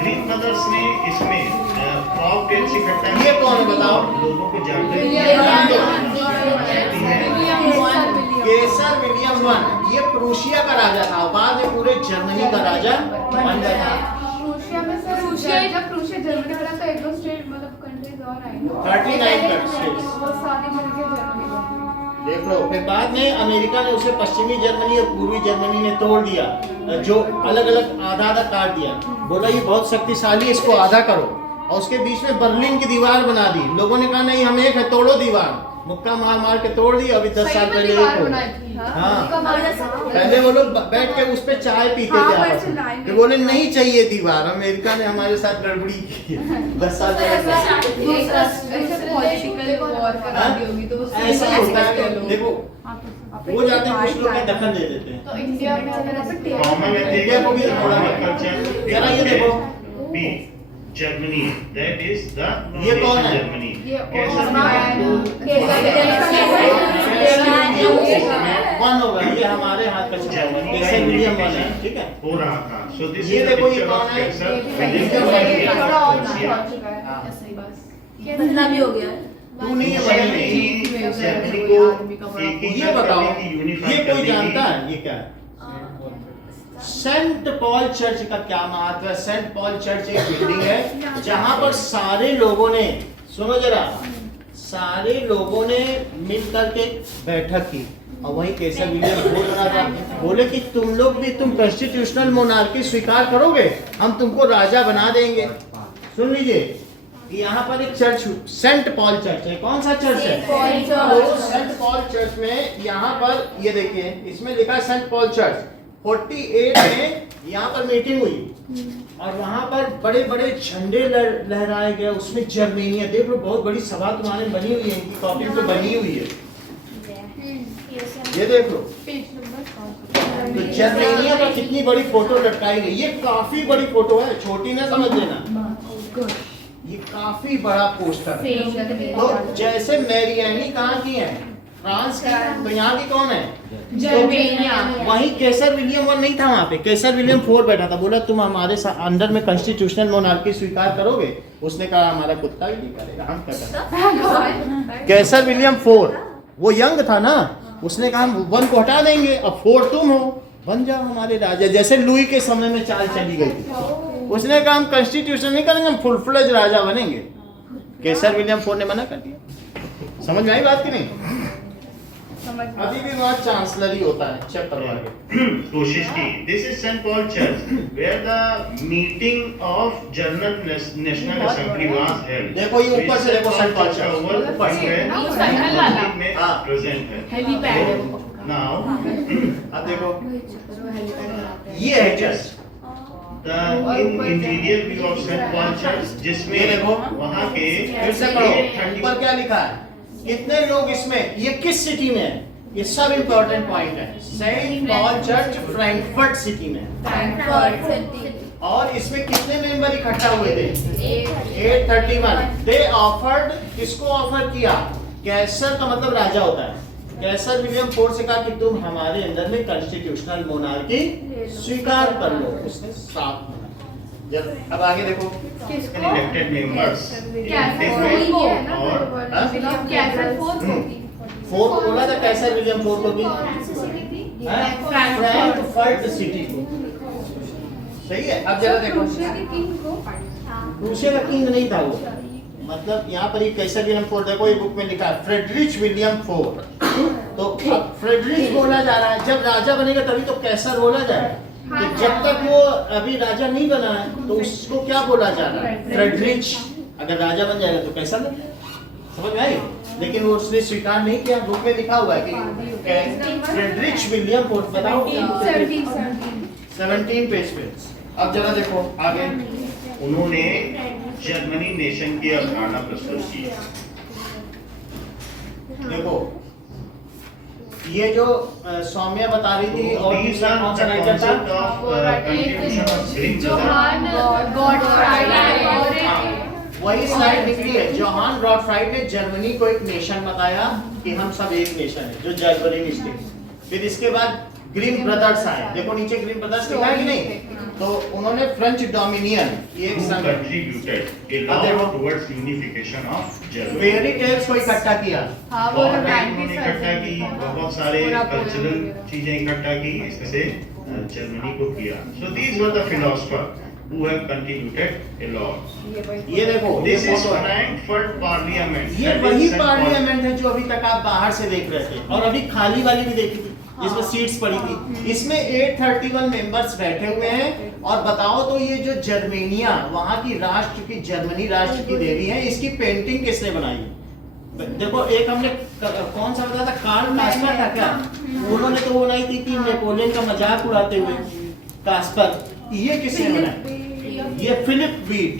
ग्रीन ब्रदर्स ने इसमें फॉक टेल्स इकट्ठा किया। ये कौन है बताओ? लोगों को जागरूक केसर विलियम वन। ये प्रूशिया का राजा था, बाद में पूरे जर्मनी का राजा बन गया। जब प्रूशिया जर्मनी बना तो एक दो स्टेट मतलब कंट्रीज और आए 39 स्टेट्स। वो सारी मिलके जर्मनी बनी। देख लो, फिर बाद में अमेरिका ने उसे पश्चिमी जर्मनी और पूर्वी जर्मनी ने तोड़ दिया, जो अलग अलग आधा आधा काट दिया। बोला ये बहुत शक्तिशाली, इसको आधा करो। और उसके बीच में बर्लिन की दीवार बना दी। लोगों ने कहा नहीं, हम एक है, तोड़ो दीवार। मुक्का मार मार के तोड़ दी, अभी 10 साल पहले दीवार एक हो बनाई गया। थी। हाँ हाँ। पहले वो लोग बैठ के उस पे चाय पीते हाँ, थे वैसे आपस में। लाइन कि में। बोले नहीं चाहिए दीवार, अमेरिका ने हमारे साथ गड़बड़ी की है 10 साल पहले। पॉलिटिकल वॉर करा दी होगी तो उससे ऐसा होता है, लोग। देखो वो जाते हैं कुछ लोग का दखल दे देते हैं। तो इंडिया में अगर ऐसे कॉमन इंडिया को भी थोड़ा कल्चर। जरा ये देखो, B Germany, that is the ये कौन है? जर्मनी। ये कैसा वन होगा, ये हमारे हाथ का छुट्टा हुआ है, कैसे विलियम वन है, ठीक है। हो रहा था। सो दिस ये इज देखो, ये कौन है? थोड़ा और हो चुका है हाँ। ऐसे ही बस बदला भी हो गया। तू नहीं है बनी नहीं। जर्मनी को एक ही ये बताओ, यूनिफाई ये कर कोई दी जानता थी। है ये क्या है? सेंट पॉल चर्च का क्या महत्व है? सेंट पॉल चर्च एक बिल्डिंग है जहां पर सारे लोगों ने, सुनो जरा, सारे लोगों ने मिलकर के बैठक की और वहीं कैसर विलियम बोल रहा था, बोले कि तुम लोग भी, तुम कॉन्स्टिट्यूशनल मोनार्की स्वीकार करोगे, हम तुमको राजा बना देंगे। सुन लीजिए, यहाँ पर एक चर्च, सेंट पॉल चर्च है। कौन सा चर्च है? तो सेंट पॉल चर्च में यहाँ पर ये देखिए, इसमें लिखा है सेंट पॉल चर्च। 48 में यहाँ पर मीटिंग हुई और वहां पर बड़े बड़े झंडे लहराए गए। उसमें जर्मेनिया, देख लो बहुत बड़ी सभा तुम्हारे बनी हुई है, इनकी कॉपी पे बनी हुई है, ये देख लो। तो जर्मेनिया का कितनी बड़ी फोटो लटकाई गई। ये काफी बड़ी फोटो है, छोटी ना समझ लेना, ये काफी बड़ा पोस्टर है। तो जैसे मैरियानी कहाँ की है? फ्रांस की। तो यहाँ की कौन है? जर्मेनिया। वहीं कैसर विलियम वन नहीं था, वहाँ पे कैसर विलियम 4 बैठा था। बोला तुम हमारे अंडर में कॉन्स्टिट्यूशनल मोनार्की स्वीकार करोगे? उसने कहा हमारा कुत्ता भी नहीं करेगा, हम क्या करें। कैसर विलियम 4 वो यंग था ना, उसने कहा हम 1 को हटा देंगे, अब 4 तुम हो, बन जाओ हमारे राजा। जैसे लुई के समय में चाल चली गई थी, उसने कहा हम कॉन्स्टिट्यूशन नहीं करेंगे, हम फुल फ्लेज राजा बनेंगे। कैसर विलियम 4 ने मना कर दिया। समझ में आई बात की नहीं? अभी भी वहाँ चांसलरी होता है, चेक करवा के कोशिश की। This is Saint Paul church where the meeting of general national assembly was held. देखो ये ऊपर से देखो सेंट पॉल चर्च ऊपर से। वो संगल वाला। में हाँ। प्रेजेंट है। हेलीपैड है वो। नाउ अब देखो ये है church, the interior view of Saint Paul church, जिसमें ये देखो। वहां के फिर से पढ़ो ऊपर क्या लिखा है, कितने लोग इसमें, ये किस सिटी में है, ये सब इंपॉर्टेंट पॉइंट है। Saint Paul church Frankfurt city में है। और इसमें कितने मेंबर इकट्ठा हुए थे? 831। दे ऑफर्ड, किसको ऑफर किया? कैसर का मतलब राजा होता है। कैसर विलियम 4 से कहा कि तुम हमारे अंदर में कॉन्स्टिट्यूशनल मोनार्की स्वीकार कर लो। उसने साफ माना। जब अब आगे देखो, इलेक्टेड मेंबर्स फोर को बोला था कैसर विलियम 4 को भी, फ्रैंकफर्ट सिटी को। सही है। अब जरा देखो, रूसिया का किंग नहीं था वो, मतलब यहाँ पर ये कैसर विलियम 4 देखो, ये बुक में लिखा है फ्रेडरिच विलियम 4। तो अब फ्रेडरिच बोला जा रहा है, जब राजा बनेगा तभी तो कैसर बोला जाएगा। तो जब तक वो अभी राजा नहीं बना है तो उसको क्या बोला जा रहा है? फ्रेडरिच। अगर राजा बन जाएगा तो कैसर बन जाएगा। समझ में आई? लेकिन वो उसने स्वीकार नहीं किया। बुक में लिखा हुआ है कि फ्रेडरिच विलियम 4, बताओ 17 पेज पे। अब जरा देखो आगे, उन्होंने जर्मनी नेशन की अवधारणा प्रस्तुत की। देखो ये जो सौम्या बता रही थी, और These दूसरा are कौन सा the राइटर concept था? of contribution of Greek Johann Gottfried और एक वही स्लाइड दिख रही है। जोहान गॉडफ्राइड ने जर्मनी को एक नेशन बताया कि हम सब एक नेशन है, जो जर्मनी स्टेट। फिर इसके बाद ग्रीम ब्रदर्स आए, देखो नीचे ग्रीम ब्रदर्स लिखा है कि नहीं? तो उन्होंने फ्रेंच डोमिनियन एक who संघ, contributed a lot towards unification of Germany। Fairy tales को इकट्ठा किया। हाँ वो और romantic उन्होंने इकट्ठा की, बहुत सारे पूरा कल्चरल पूरा। चीजें इकट्ठा की, इससे जर्मनी को किया। So these were the philosophers who have contributed a lot। ये देखो, This ये is फोटो है। Frankfurt Parliament। ये That वही is St. Paul। पार्लियामेंट है जो अभी तक आप बाहर से देख रहे थे, और अभी खाली वाली भी देखी थी जिसमें सीट्स पड़ी थी। इसमें 831 मेंबर्स बैठे हुए हैं। और बताओ तो ये जो जर्मेनिया, वहां की राष्ट्र की, जर्मनी राष्ट्र की देवी है, इसकी पेंटिंग किसने बनाई? देखो एक हमने कौन सा बताया था, कार्ल कास्पर था क्या, उन्होंने तो वो बनाई थी नेपोलियन का मजाक उड़ाते हुए कास्पर। ये किसने बनाया, ये फिलिप वीट।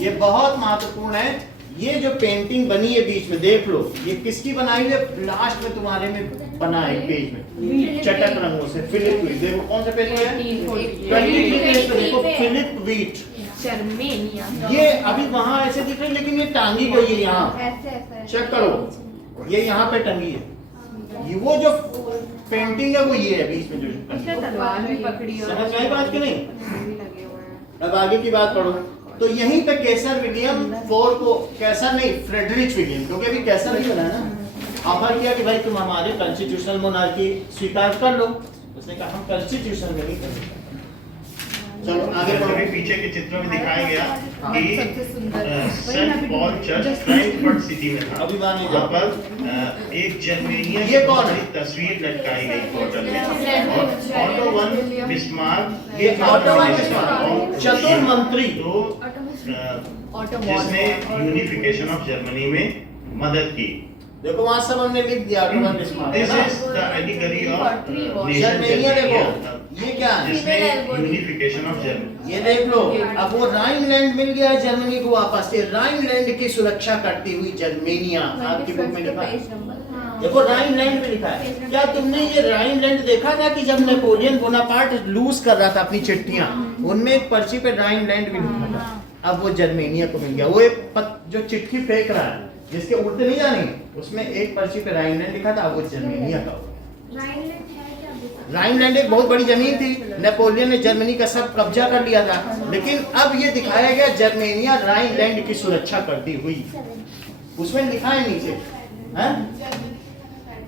ये बहुत महत्वपूर्ण है। ये जो पेंटिंग बनी है बीच में देख लो, ये किसकी बनाई है, लास्ट में तुम्हारे में बना है पेज में चटक रंगों से, फिलिप वीट। देखो कौन सा पेज है, 23 पेज पे देखो फिलिप वीट। जर्मेनिया। ये अभी वहां ऐसे दिख रही है लेकिन ये टांगी गई है यहाँ, ऐसे चेक करो, ये यहाँ पे टंगी है। ये वो जो पेंटिंग है वो ये है बीच में जो तलवार भी पकड़ी और समझ में आई बात कि नहीं। भी लगे हुए हैं। अब आगे की बात पढ़ो। तो यहीं पे कैसर विलियम फोर को, कैसर नहीं फ्रेडरिक विलियम, क्योंकि अभी कैसर नहीं बना है ना, ऑफर किया कि भाई तुम हमारे कॉन्स्टिट्यूशनल मोनार्की स्वीकार कर लो। उसने कहा हम कॉन्स्टिट्यूशन में नहीं कर सकते। चलो आगे अभी बढ़ो। पीछे के चित्रों में दिखाया गया सबसे सुंदर कि Saint Paul church Frankfurt city में था। अभी वहाँ नहीं वहाँ पर एक जर्मेनिया ये कौन है? की तस्वीर लटकाई गई होटल में, और ऑटो वन बिस्मार्क, ये ऑटो वन बिस्मार्क, चतुर मंत्री। तो जिसने यूनिफिकेशन ऑफ जर्मनी में मदद की। देखो वहां सब हमने लिख दिया auto von Bismarck. This is the allegory of nation Germania देखो, जर्मेनिया, ये क्या है, जिसने यूनिफिकेशन ऑफ जर्मनी। ये देख लो। अब वो राइनलैंड मिल गया है जर्मनी को वापस। ये राइनलैंड की सुरक्षा करती हुई जर्मेनिया, आपकी बुक में लिखा है। देखो राइनलैंड में लिखा है। क्या तुमने ये राइनलैंड देखा था कि जब नेपोलियन बोनापार्ट लूज कर रहा था अपनी चिट्ठियां, उनमें एक पर्ची पे राइनलैंड भी लिखा था। अब वो जर्मेनिया को मिल गया। वो एक जो चिट्ठी फेंक रहा है जिसके उल्टे नहीं जाने, उसमें एक पर्ची पे राइनलैंड लिखा था, अब वो जर्मेनिया का हो। राइनलैंड एक बहुत बड़ी जमीन थी, नेपोलियन ने जर्मनी का सब कब्जा कर लिया था, लेकिन अब ये दिखाया गया जर्मेनिया राइनलैंड की सुरक्षा करती हुई। उसमें लिखा है नीचे, हैं?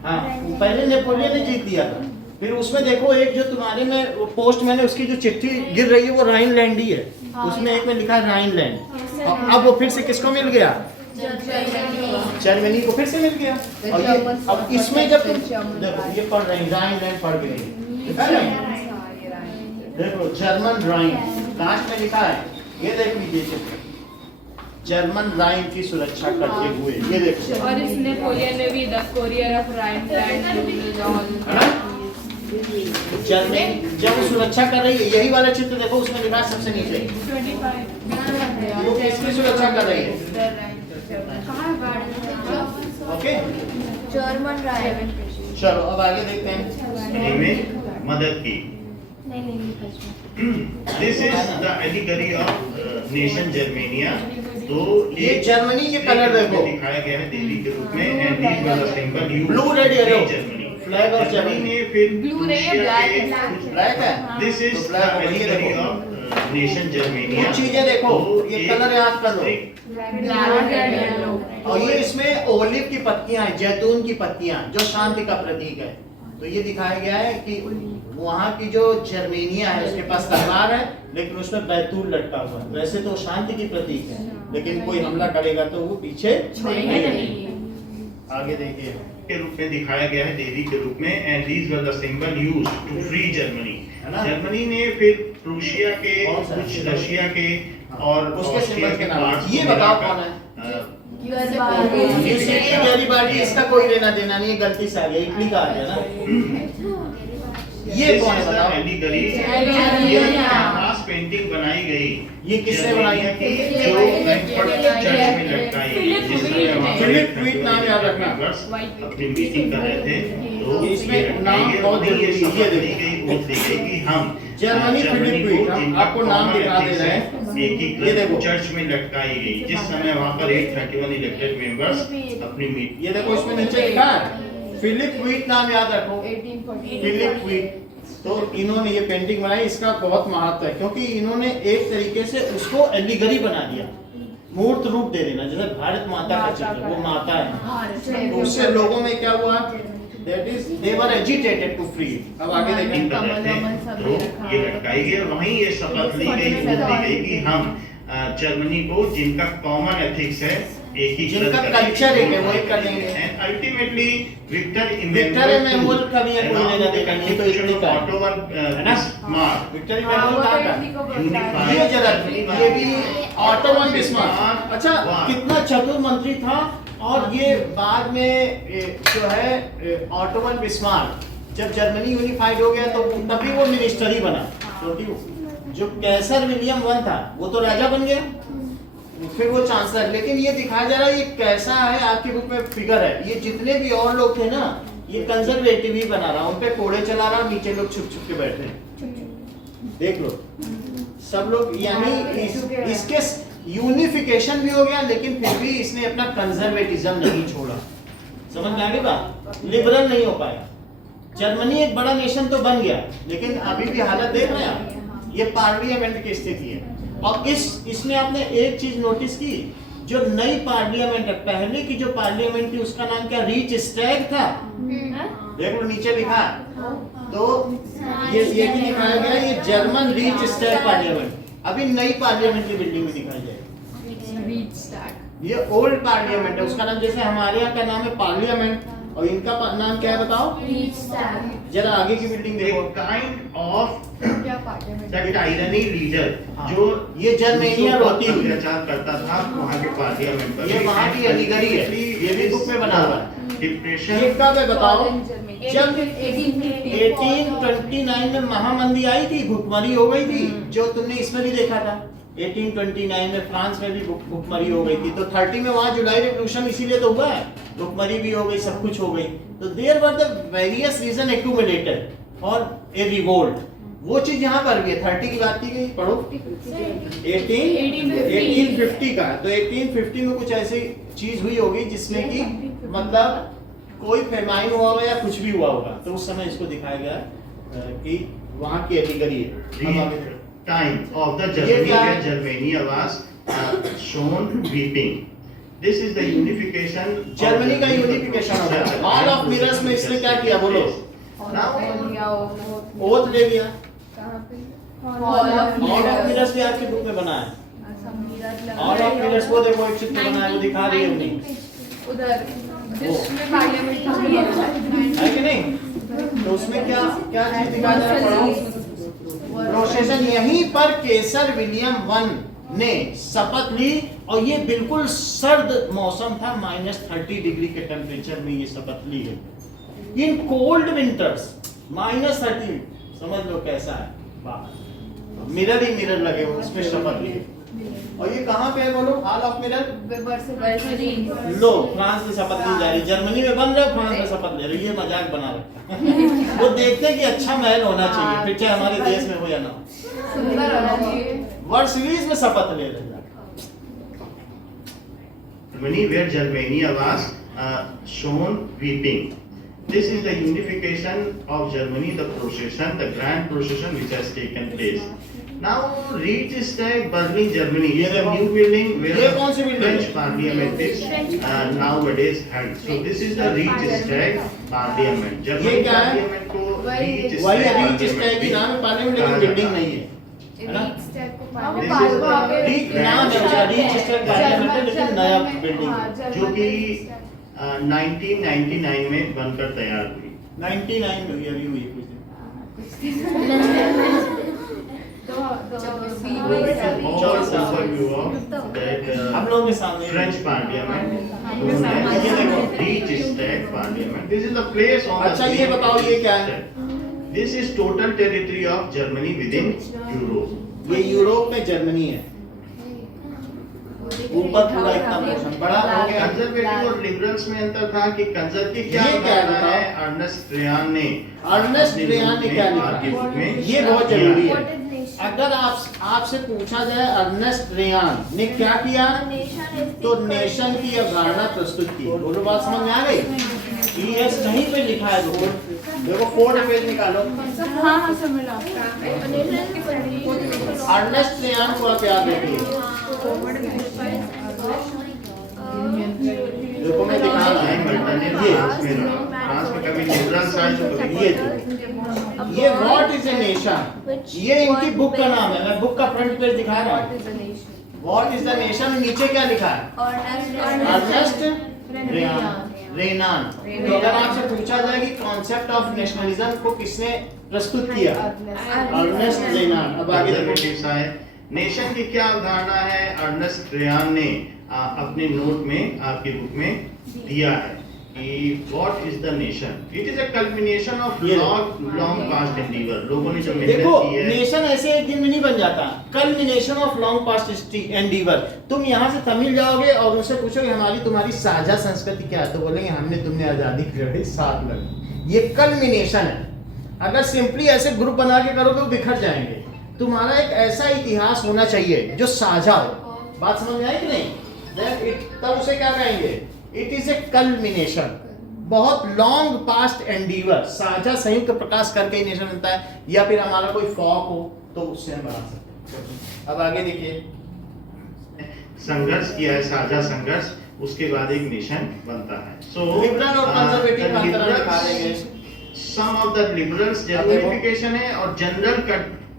हाँ, पहले नेपोलियन ने जीत लिया था, फिर उसमें देखो एक जो तुम्हारे में पोस्ट मैंने उसकी जो चिट्ठी गिर रही है वो राइनलैंड ही है, उसमें एक में लिखा है राइनलैंड। और अब वो फिर से किसको मिल गया, जर्मनी को फिर से मिल गया। और ये अब इसमें जब तुम देखो ये पढ़ रहे हैं राइनलैंड पढ़ के नहीं लिखा है ना? देखो जर्मन राइन लास्ट में लिखा है, ये देख लीजिए चित्र, जर्मन राइन की सुरक्षा करते हुए, ये देखो। और इस नेपोलियन ने भी the courier of Rhineland Germany जब वो सुरक्षा कर रही है, यही वाला चित्र देखो उसमें लिखा है सबसे नीचे, 25 वो किसकी सुरक्षा कर रही है, ओके। German right. चलो अब आगे देखते हैं। में मदद की। This is the allegory of nation Germania. तो ये जर्मनी के कलर देखो, दिखाया गया है देवी के रूप में, and these were the symbol used blue red yellow Germany, flag of Germany ने फिर ब्लू नहीं है, ब्लैक है। ब्लैक है। दिस इज तो द black होगी, ये एलिगरी देखो। Of nation Germania. कुछ चीजें देखो, ये कलर याद कर लो। और ये इसमें ओलिव की पत्तियां हैं, जैतून की पत्तियां जो शांति का प्रतीक है। तो ये दिखाया गया है कि वहाँ की जो जर्मेनिया है उसके पास तलवार है लेकिन उसमें बैतूल लटका हुआ है। वैसे तो शांति की प्रतीक है लेकिन कोई हमला करेगा तो वो पीछे नहीं। आगे देखिए के रूप में दिखाया गया है देवी के रूप में, and these were the symbol used to free Germany. Germany ने फिर प्रूशिया के, कुछ रशिया के और उसके ऑस्ट्रिया सिंबल के के नाम पार्ट्स ये को बताओ मिलाकर, कौन है? गैरीबाल्डी। इसका कोई लेना देना नहीं है, गलती से आ गया, इटली का आ गया ना। ये This कौन is है the बताओ? एलिगरी। एलिगरी। ये कैनवास पेंटिंग बनाई गई। ये किसने बनाई है? जो फ्रैंकफर्ट चर्च में लटकाई गई, जिसमें वहाँ पर फिलिप वीट नाम याद रखना। मेंबर्स अपनी मीटिंग कर रहे थे, तो इसमें ये लटकाई नाम गई बहुत और ये जरूरी है, ये शपथ ली देखो। गई, ओथ दी गई कि हम जर्मनी फिलिप वीट, हम जिनका आपको नाम common दिखा दे ethics रहे है, हैं। एक ही ये देखो। चर्च में लटकाई गई, जिस समय वहाँ पर 831 इलेक्टेड मेंबर्स अपनी मीटिंग। ये देखो इसमें नीचे लिखा है फिलिप वीट नाम याद रखो, 1840। Philip Veit. तो इन्होंने ये पेंटिंग बनाई, इसका बहुत महत्व है क्योंकि इन्होंने एक तरीके से उसको एलिगरी बना दिया, मूर्त रूप दे देना, जैसे भारत माता का चित्र, वो माता है। तो उससे लोगों में क्या हुआ, that is they were agitated to free. अब आगे देखें। कर रहे थे, तो ये लटकाई गई और वहीं ये शपथ ली गई, ओथ दी गई कि हम जर्मनी को जिनका कॉमन एथिक्स है, एक ही जिनका कल्चर है वो एक कर देंगे। And ultimately Victor Victor Emmanuel का भी है, कोई लेना देना नहीं, तो इटली का है। ऑटो वन है ना? बिस्मार्क विक्टर हाँ, इमैनुअल वो कहाँ तो का? इटली को बोलता Unified. है। ये जरा ये भी ऑटो वन बिस्मार्क। अच्छा वाह। कितना चतुर मंत्री था। और ये बाद में जो है ऑटो वन बिस्मार्क जब जर्मनी यूनिफाइड हो गया तो तभी वो मिनिस्टर ही बना, क्योंकि जो कैसर विलियम वन था वो तो राजा बन गया, फिर वो चांसलर। लेकिन ये दिखाया जा रहा है ये कैसा है, आपकी बुक में फिगर है, ये जितने भी और लोग थे ना ये कंजर्वेटिव ही बना रहा, उन पे कोड़े चला रहा, नीचे लोग छुप छुप के बैठे हैं। देख लो सब लोग, यानी इसके यूनिफिकेशन भी हो गया लेकिन फिर भी इसने अपना कंजर्वेटिज्म नहीं छोड़ा। समझ में आ गई बात? लिबरल नहीं हो पाया। जर्मनी एक बड़ा नेशन तो बन गया लेकिन अभी भी हालत देख रहे हैं आप, ये पार्लियामेंट की स्थिति है। और इसमें आपने एक चीज नोटिस की, जो नई पार्लियामेंट है, पहले की जो पार्लियामेंट थी उसका नाम क्या, रीच स्टैग था। देख लो नीचे लिखा है, तो ये भी दिखाया गया, ये जर्मन रीच स्टैग पार्लियामेंट। अभी नई पार्लियामेंट की बिल्डिंग में दिखाई जाएगी। ये ओल्ड पार्लियामेंट है, उसका नाम जैसे हमारे यहाँ का नाम है पार्लियामेंट और इनका नाम क्या है बताओ? जरा आगे की बिल्डिंग देखो। काइंड ऑफ क्या पार्लियामेंट? द टायरनी लीडर हाँ। जो ये जर्मेनियन होती हुई अत्याचार करता था वहाँ के पार्लियामेंट पर। ये वहाँ की अलीगढ़ी है, ये भी बुक में बना हुआ है। डिप्रेशन ये कब है बताओ? जब 1850 1829 में महामंदी आई थी, भुखमरी हो गई थी, जो तुमने इसमें भी देखा था। 1829 में फ्रांस में भी भुखमरी हो गई थी, तो 30 में वहाँ जुलाई रेवोल्यूशन इसीलिए तो हुआ है, भुखमरी भी हो गई, सब कुछ हो गई। तो there were the various reason accumulated for a revolt. वो चीज यहाँ पर भी है। 30 की बात की गई, पढ़ो। 1850 का। तो 1850 में कुछ ऐसी चीज हुई होगी जिसमें कि मतलब कोई फेमाइन हुआ होगा या कुछ भी हुआ होगा, तो उस समय इसको दिखाया गया कि वहाँ की अलीगढ़ी है। time of the ये Germany क्या है? where Germania was shown weeping. This is the unification. of Germany का Germany. यूनिफिकेशन हो गया। हॉल ऑफ मिरर्स में इसने क्या किया बोलो? ओथ ले लिया। हॉल ऑफ मिरर्स भी आपकी बुक में बना है। हॉल ऑफ मिरर्स वो देखो एक चित्र बना है, वो दिखा रही है उन्हें, उधर जिसमें पार्लियामेंट था, है कि नहीं? तो उसमें क्या क्या चीज दिखाया जा रहा है, पढ़ो। प्रोसेशन यहीं पर केसर विलियम वन ने शपथ ली और ये बिल्कुल सर्द मौसम था, -30 डिग्री के टेम्परेचर में ये शपथ ली है। इन कोल्ड विंटर्स -30, समझ लो कैसा है बाहर। मिरर ही मिरर लगे हुए, उसमें शपथ ली। और ये कहाँ पे है बोलो? Hall of mirror. Low France में शपथ ली जा रही, जर्मनी में बन रहे, फ्रांस में शपथ ले रही, ये मजाक बना रखा है। वो देखते हैं कि अच्छा महल होना चाहिए, फिर चाहे हमारे देश में हो या ना हो। सुंदर होना चाहिए। वर्ल्ड सीरीज में शपथ ले रहे हैं। Germany where Germania was shown weeping. This is the unification of Germany, the procession, the grand procession which has taken place. Now Reichstag, Berlin, Germany is the new building where ये कौन सी the building French parliament is nowadays held. So this is the Reichstag parliament. ये German क्या है? parliament को वही Reichstag वही parliament reach की नाम है पार्लियामेंट, लेकिन बिल्डिंग नहीं है, है ना? This is the रीच नाम है उसका, रीच स्टैग पार्लियामेंट है, लेकिन नया बिल्डिंग है, जो कि 1999 में बनकर तैयार हुई। 99 में अभी हुई कुछ दिन। All overview of that हम लोगों के सामने French parliament, ये देखो Reichstag parliament. This is the place on the अच्छा ये बताओ ये क्या है? This is total territory of Germany within Europe. ये यूरोप में जर्मनी है, ऊपर पूरा इतना पोर्शन बड़ा हो गया। कंजर्वेटिव और लिबरल्स में अंतर था कि कंजर्वेटिव क्या ये क्या बताया बताओ? है अर्नेस्ट रेयान ने क्या लिखा? ये बहुत जरूरी है। अगर आपसे पूछा जाए अर्नेस्ट रेयान ने क्या किया, तो नेशन की अवधारणा प्रस्तुत की। बोलो बात समझ में आ गई? ES कहीं पे लिखा है, देखो 4 पेज निकालो। अर्नेस्ट रेयान को आप याद रखिए, देखो मैं दिखा रहा हूँ, फ्रांस में कभी लिबरल्स आए तो कभी ये व्हाट इज ए नेशन, ये इनकी बुक का नाम है। मैं बुक का फ्रंट पेज दिखा रहा हूँ। व्हाट इज द नेशन, नीचे क्या लिखा है? Ernest Renan. रेनान। तो अगर आपसे पूछा जाए कि कॉन्सेप्ट ऑफ नेशनलिज्म को किसने प्रस्तुत किया, अर्नेस्ट रेनान। अब आगे देखो नेशन की क्या अवधारणा है, अर्नेस्ट रेनान ने अपने नोट में आपकी बुक में दिया है कि what is the nation. It is a culmination of long past endeavour. लोगों ने जो मेहनत देखो, की है, नेशन ऐसे एक दिन में नहीं बन जाता, culmination of long past endeavour. तुम यहाँ से तमिल जाओगे और उनसे पूछोगे हमारी तुम्हारी साझा संस्कृति क्या है, तो बोलेंगे हमने तुमने आजादी की लड़ी साथ लड़ी। ये कल्मिनेशन है। अगर सिंपली ऐसे ग्रुप बना के करोगे वो बिखर जाएंगे। तुम्हारा एक ऐसा इतिहास होना चाहिए जो साझा हो। बात समझ में आई कि नहीं? तब उसे क्या कहेंगे? इट इज ए कल्मिनेशन, बहुत लॉन्ग पास्ट एंडीवर, साझा संयुक्त प्रकाश करके ही नेशन बनता है। या फिर हमारा कोई फॉक हो तो उससे हम बना सकते हैं। अब आगे देखिए, संघर्ष किया है, साझा संघर्ष, उसके बाद एक नेशन बनता है। सो लिबरल और कंजर्वेटिव अंतर दिखा देंगे। सम ऑफ द लिबरल्स यूनिफिकेशन है और general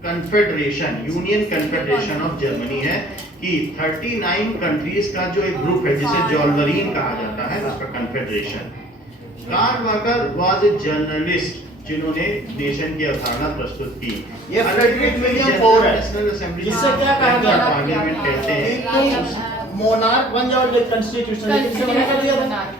confederation, union confederation of Germany है कि 39 कंट्रीज का जो एक ग्रुप है जिसे जॉल्वरीन कहा जाता है, उसका confederation. Karl Welcker was a journalist जिन्होंने नेशन की अवधारणा प्रस्तुत की। ये फ्रेडरिक विलियम फोर है, नेशनल असेंबली जिससे क्या कहा गया था? पार्लियामेंट कहते हैं। मोनार्क बन जाओ, कॉन्स्टिट्यूशन लेकिन मना कर दिया था।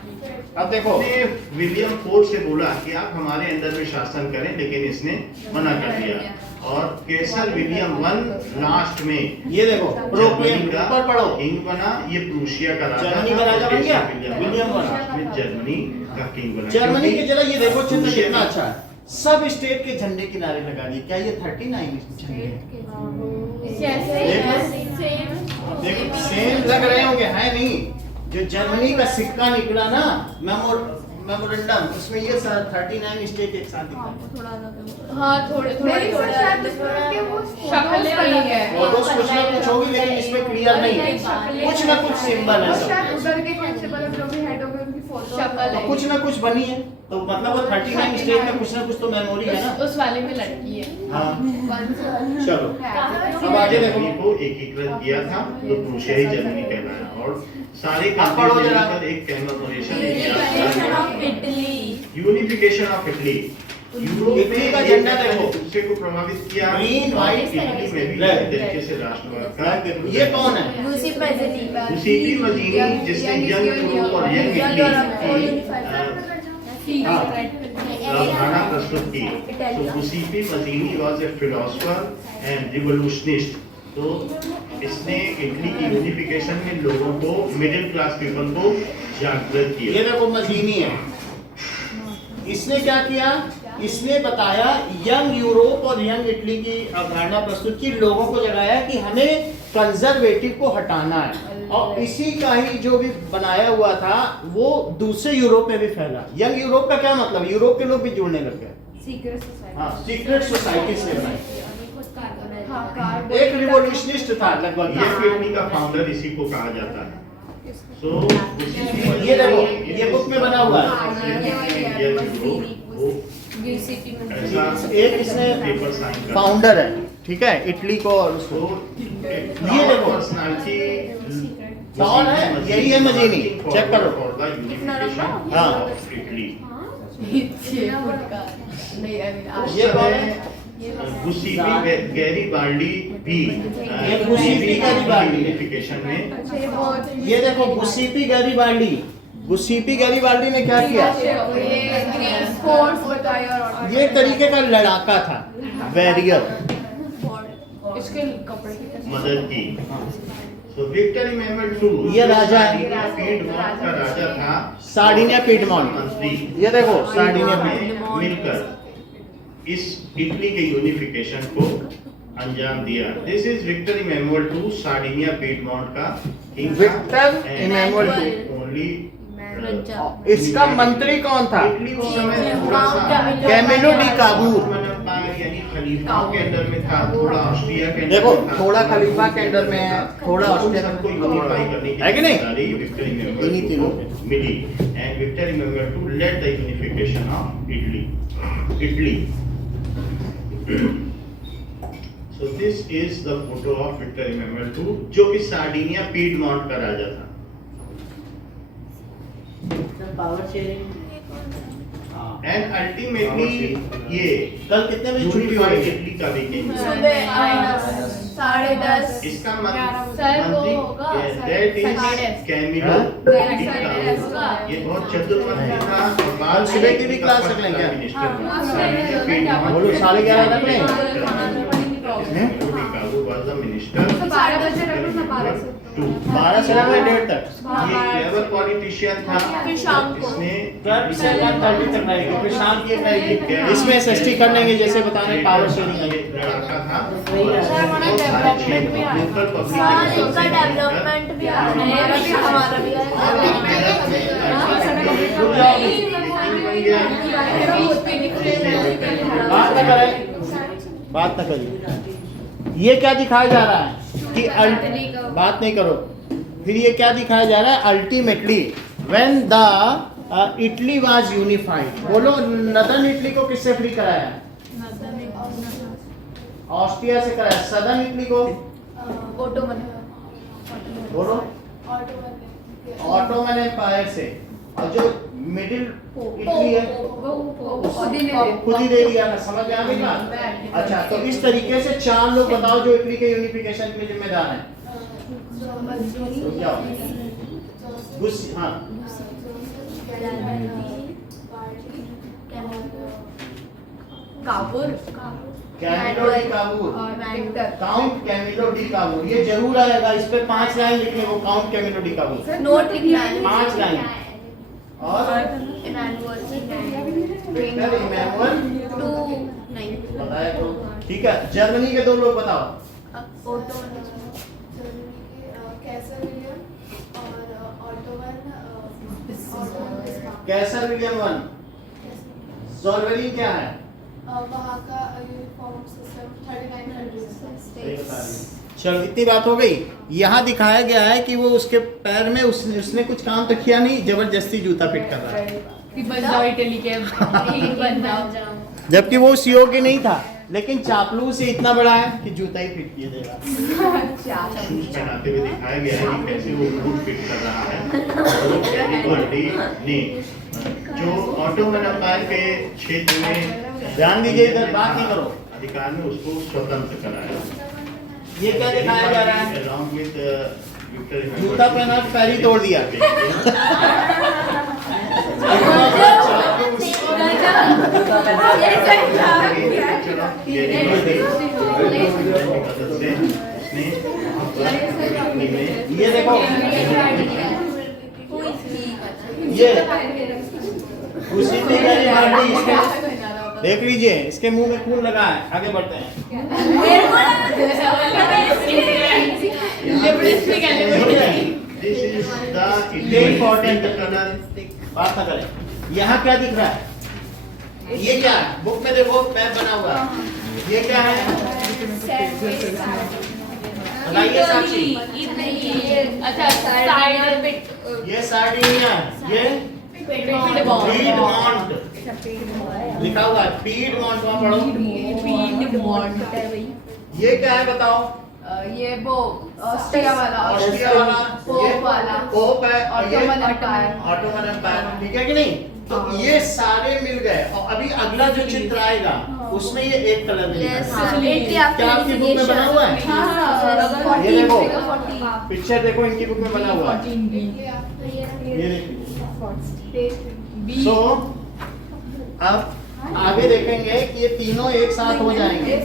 अब देखो, ने विलियम फोर्ड से बोला कि आप हमारे अंदर में शासन करें, लेकिन इसने मना कर दिया। और केसर विलियम वन लास्ट में ये देखो, जर्मनी का ऊपर पढ़ो, किंग बना। ये प्रूशिया का राजा जर्मनी का राजा बन गया विलियम वन लास्ट में जर्मनी का किंग बना। जर्मनी के जरा ये देखो चिन्ह प्रूशिया कितना का- अच्छा है। सब स्टेट के झंडे किनारे लगा दिए। क्या ये 39 झंडे? देखो सेम लग रहे होंगे, है नहीं? जो जर्मनी का सिक्का निकला ना, मेमोरेंडम, उसमें ये 39 स्टेट एक साथ दिखा। हाँ थोड़े मेरी थोड़े शायद इसमें कि वो शक्लें नहीं है। फोटोज कुछ ना कुछ होगी लेकिन इसमें क्लियर नहीं है। कुछ ना कुछ सिंबल है वो सब। शायद उधर के प्रिंसिपल जो भी हेड हो गए उनकी फोटो शक्ल है। और कुछ ना कुछ बनी है, तो मतलब वो 39 स्टेट में कुछ ना कुछ तो मेमोरी है ना। उस वाले में लड़की है। हाँ, चलो अब अब आगे जर्मनी देखो। को एकीकृत किया था तो प्रूशिया ही जर्मनी कहलाया। और सारे अब पढ़ो कंट्रीज जरा। मिलकर एक commemoration Italy. Unification of Italy. Europe Italy का में झंडा एक देखो। दूसरे को प्रभावित किया। ग्रीन, और व्हाइट, इटली में भी रेड। इस तरीके से राष्ट्रवाद का ये कौन है? यूसीपी मजीनी, जिसने यंग यूरोप और यंग इटली की अवधारणा प्रस्तुत की। तो Giuseppe Mazzini was a philosopher and revolutionist. तो इसने इटली की यूनिफिकेशन में लोगों को, मिडिल क्लास पीपल को जागृत किया। ये देखो मजीनी है। इसने क्या किया? इसने बताया यंग यूरोप और यंग इटली की अवधारणा प्रस्तुत की, लोगों को जगाया कि हमें कंजर्वेटिव को हटाना है। और इसी का ही जो भी बनाया हुआ था वो दूसरे यूरोप में भी फैला। यंग यूरोप का क्या मतलब? यूरोप के लोग भी जुड़ने लग गए। Secret society. हाँ, सीक्रेट सोसाइटी से बनाई। हाँ, कार एक रिवोल्यूशनिस्ट था लगभग। ये इटली का फाउंडर इसी को कहा जाता है। सो ये देखो, ये बुक में बना हुआ है। ऐसा एक इसने पेपर साइन कर फाउंडर है, ठीक है, इटली को और उसको। ये देखो पर्सनालिटी कौन है? यही है मजीनी, चेक करो। हाँ। इटली नहीं ये कौन है? गुसीपी गैरीबाल्डी भी ये गुसीपी गैरीबाल्डी है। यूनिफिकेशन में ये देखो गुसीपी गैरीबाल्डी। गुसीपी गैरीबाल्डी ने क्या किया? फोर्स बताया और ये एक तरीके का लड़ाका था, वैरियर। इसके कपड़े की मदद की। तो विक्टर इमैनुअल II ये राजा है। पीडमॉन्ट का राजा था। सार्डिनिया पीडमॉन्ट। मंत्री ये देखो सार्डिनिया में पीडमॉन्ट। मिलकर इस इटली के यूनिफिकेशन को अंजाम दिया। This is Victor Emmanuel II, Sardinia Piedmont का king था। Victor And Emmanuel II। only इसका मंत्री कौन था? इटली उस समय थोड़ा सा कैमिलो डी काबूर। यानी खलीफाओं के अंडर में था, थोड़ा ऑस्ट्रिया के अंडर देखो में था। थोड़ा खलीफा के अंडर में है, थोड़ा ऑस्ट्रिया सबको में यूनिफाई करने की है कि नहीं? जिम्मेदारी विक्टर इमैनुअल इन्हीं II तीनों को मिली। And Victor Emmanuel II led the unification of Italy. So this is the photo of Victor Emmanuel II, जो कि सार्डिनिया पीडमॉन्ट का राजा था। पावर शेयरिंग एंड अल्टीमेटली ये कल कितने बजे छुट्टी यूनिफाइड होगी? इटली का भी गेम सुबह 10:30 इसका सर, वो होगा, दैट इज साढ़े कैमिलो होगा। ये बहुत चतुर्मंत्री था और बाद में सुबह की भी क्लास रख लेंगे क्या? मिनिस्टर बना। हाँ, बोलो 11:30 रख लें। वो वाज द मिनिस्टर 12 बजे रखो ना 12 से 12 से लेकर 1:30 तक। ये क्लेवर पॉलिटिशियन था फिर शाम को। इसने 12 से 1:30 तक रहेगी, फिर शाम की एक रहेगी। इसमें SST कर लेंगे, जैसे बताने पावर शेयरिंग है। लड़ाका था सर, हमारा डेवलपमेंट भी आ रहा है। हाँ, इनका डेवलपमेंट भी आ रहा है, हमारा भी बात न करिए। ये क्या दिखाया जा रहा है कि बात नहीं करो। फिर ये क्या दिखाया जा रहा है? Ultimately when the Italy was unified. बोलो, नदर्न इटली को किससे फ्री कराया? ऑस्ट्रिया से कराया। सदर्न इटली को बोलो, ऑटोमन एम्पायर से। और जो मिडिल इटली है खुद ही दे दिया था। समझ में आ गई बात? अच्छा, तो इस तरीके से 4 लोग बताओ जो इटली के यूनिफिकेशन के जिम्मेदार हैं। तो क्या हो? हाँ, Camillo de Cavour, count Camillo de Cavour. ये जरूर आएगा, इस पे 5 लाइन लिखने को, count Camillo de Cavour. Note लिखना है 5 लाइन। और विक्टर इमैनुअल बताया तो ठीक है। जर्मनी के 2 लोग बताओ। कैसर विलियम 1। ज़ोल्वेरी क्या है? वहाँ का यूनिफॉर्म सिस्टम 3900 चलो, इतनी बात हो गई। यहाँ दिखाया गया है कि वो उसके पैर में उसने कुछ काम तो किया नहीं, जबरदस्ती जूता फिट कर रहा है, कि बन जाओ इटली के बन जाओ। जबकि वो उस योग्य नहीं था। लेकिन चापलूस से इतना बड़ा है कि जूता ही फिट किए देगा। शूज पहनाते हुए दिखाया गया है कि कैसे वो बूट फिट कर रहा है। और कैलिबर्टी ने जो ऑटोमन एम्पायर के क्षेत्र में ध्यान दीजिए, इधर बात नहीं करो। अधिकार में उसको स्वतंत्र कराया। ये क्या दिखाया जा रहा है? Along with, Victor Emmanuel. जूता पहना, पैर ही तोड़ दिया। ये देखो, ये उसी ने गाली मार दी इसको। देख लीजिए, इसके मुंह में खून लगा है। आगे बढ़ते हैं। This is the ये important color. बात ना करें। यहाँ क्या दिख रहा है? ये क्या है? बुक में देखो, मैप बना हुआ है। ये क्या है? बताइए साक्षी। अच्छा, साइड पे ये सार्डिनिया है। ये पीडमॉन्ट लिखा हुआ है। पीडमॉन्ट वहाँ पढ़ो। ये क्या है बताओ? ये वो ऑस्ट्रिया वाला ऑस्ट्रिया वाला, पोप वाला पोप है, और ये ऑटोमन एम्पायर ऑटोमन एम्पायर। ठीक है कि नहीं? तो ये सारे मिल गए। और अभी अगला जो चित्र आएगा उसमें ये एक कलर में लिखा है। क्या आपकी बुक में बना हुआ है? ये देखो, पिक्चर देखो, इनकी बुक में बना हुआ है। ये देखिए। सो अब आगे देखेंगे कि ये तीनों एक साथ हो जाएंगे।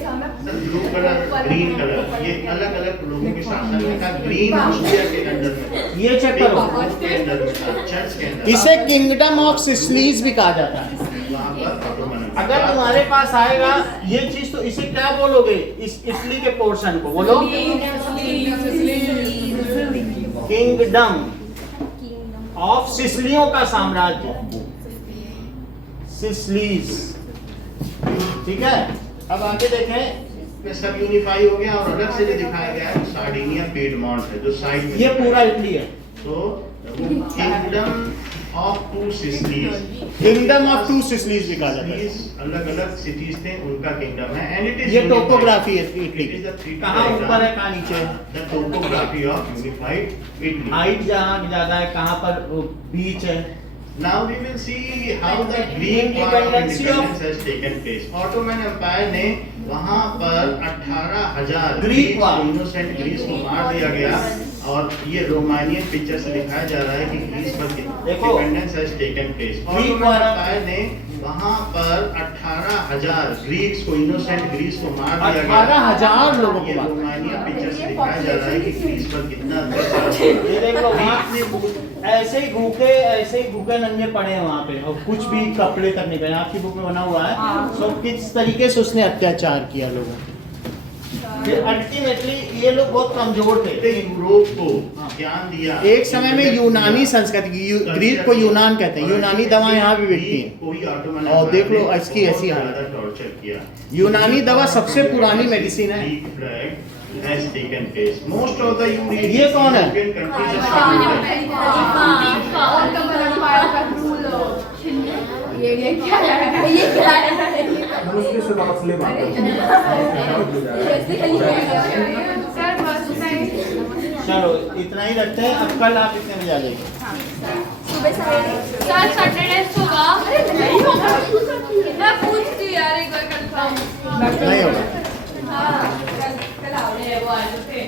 ब्लू कलर, ग्रीन कलर, ये अलग अलग लोगों के शासन में था। ग्रीन ऑस्ट्रिया के अंदर में, ये चेक करो, के अंदर में था, चर्च के अंदर। इसे किंगडम ऑफ सिसिलीज भी कहा जाता है। वहाँ पर ऑटोमन अगर तुम्हारे पास आएगा ये चीज, तो इसे क्या बोलोगे? इस इटली के पोर्शन को बोलो किंगडम ऑफ सिसिलियों का साम्राज्य, सिसिलीज। ठीक है। अब आगे देखें, ये सब यूनिफाई हो गया। और अलग से जो दिखाया गया है सार्डिनिया पीडमॉन्ट है जो साइड में ये पूरा इटली है। तो kingdom of 2 Sicilies, kingdom of 2 Sicilies भी कहा जाता है। अलग अलग सिटीज थे, उनका किंगडम है। एंड इट इज ये टोपोग्राफी है इटली की। की। कहाँ ऊपर है, कहाँ नीचे है। The topography of unified Italy. Height जहाँ ज्यादा है, कहाँ पर बीच है, Now we will see how the Greek War of Independence has taken place. Ottoman Empire ने वहाँ पर 18,000 Greek War इनोसेंट ग्रीस को मार दिया गया और ये रोमानियन पिक्चर से दिखाया जा रहा है कि ग्रीस पर देखो, independence has taken place. Greek Ottoman War empire ने वहाँ पर 18,000 ग्रीक्स को इनोसेंट ग्रीस को मार दिया गया। 18,000 लोगों ये को मार। रोमानियन पिक्चर से दिखाया जा रहा है कि ग्रीस पर कितना अत्याचार हुआ। ये देख लो ऐसे ही भूखे नंगे पड़े हैं वहाँ पे और कुछ भी कपड़े तक नहीं पहने। आपकी बुक में बना हुआ है तो किस तरीके से उसने अत्याचार किया लोगों पे। अल्टीमेटली ये लोग बहुत कमजोर थे। यूरोप को ज्ञान दिया। एक समय में यूनानी संस्कृति, ग्रीक को यूनान कहते हैं, यूनानी दवा यहाँ भी बिकती है। कोई ऑटोमन और देख लो इसकी ऐसी हालत। टॉर्चर किया। यूनानी दवा सबसे पुरानी मेडिसिन है। Has taken place. Most of the ये कौन है? European countries are Ottoman empire का रूल ये क्या है? ये क्या है? सर फर्स्ट टाइम चलो इतना ही रखते हैं। अब कल आप कितने बजे आ जाएंगे? सर सैटरडे सुबह मैं पूछती हूँ यार एक बार कंफर्म नहीं होगा। हाँ कल आओ वो आज थे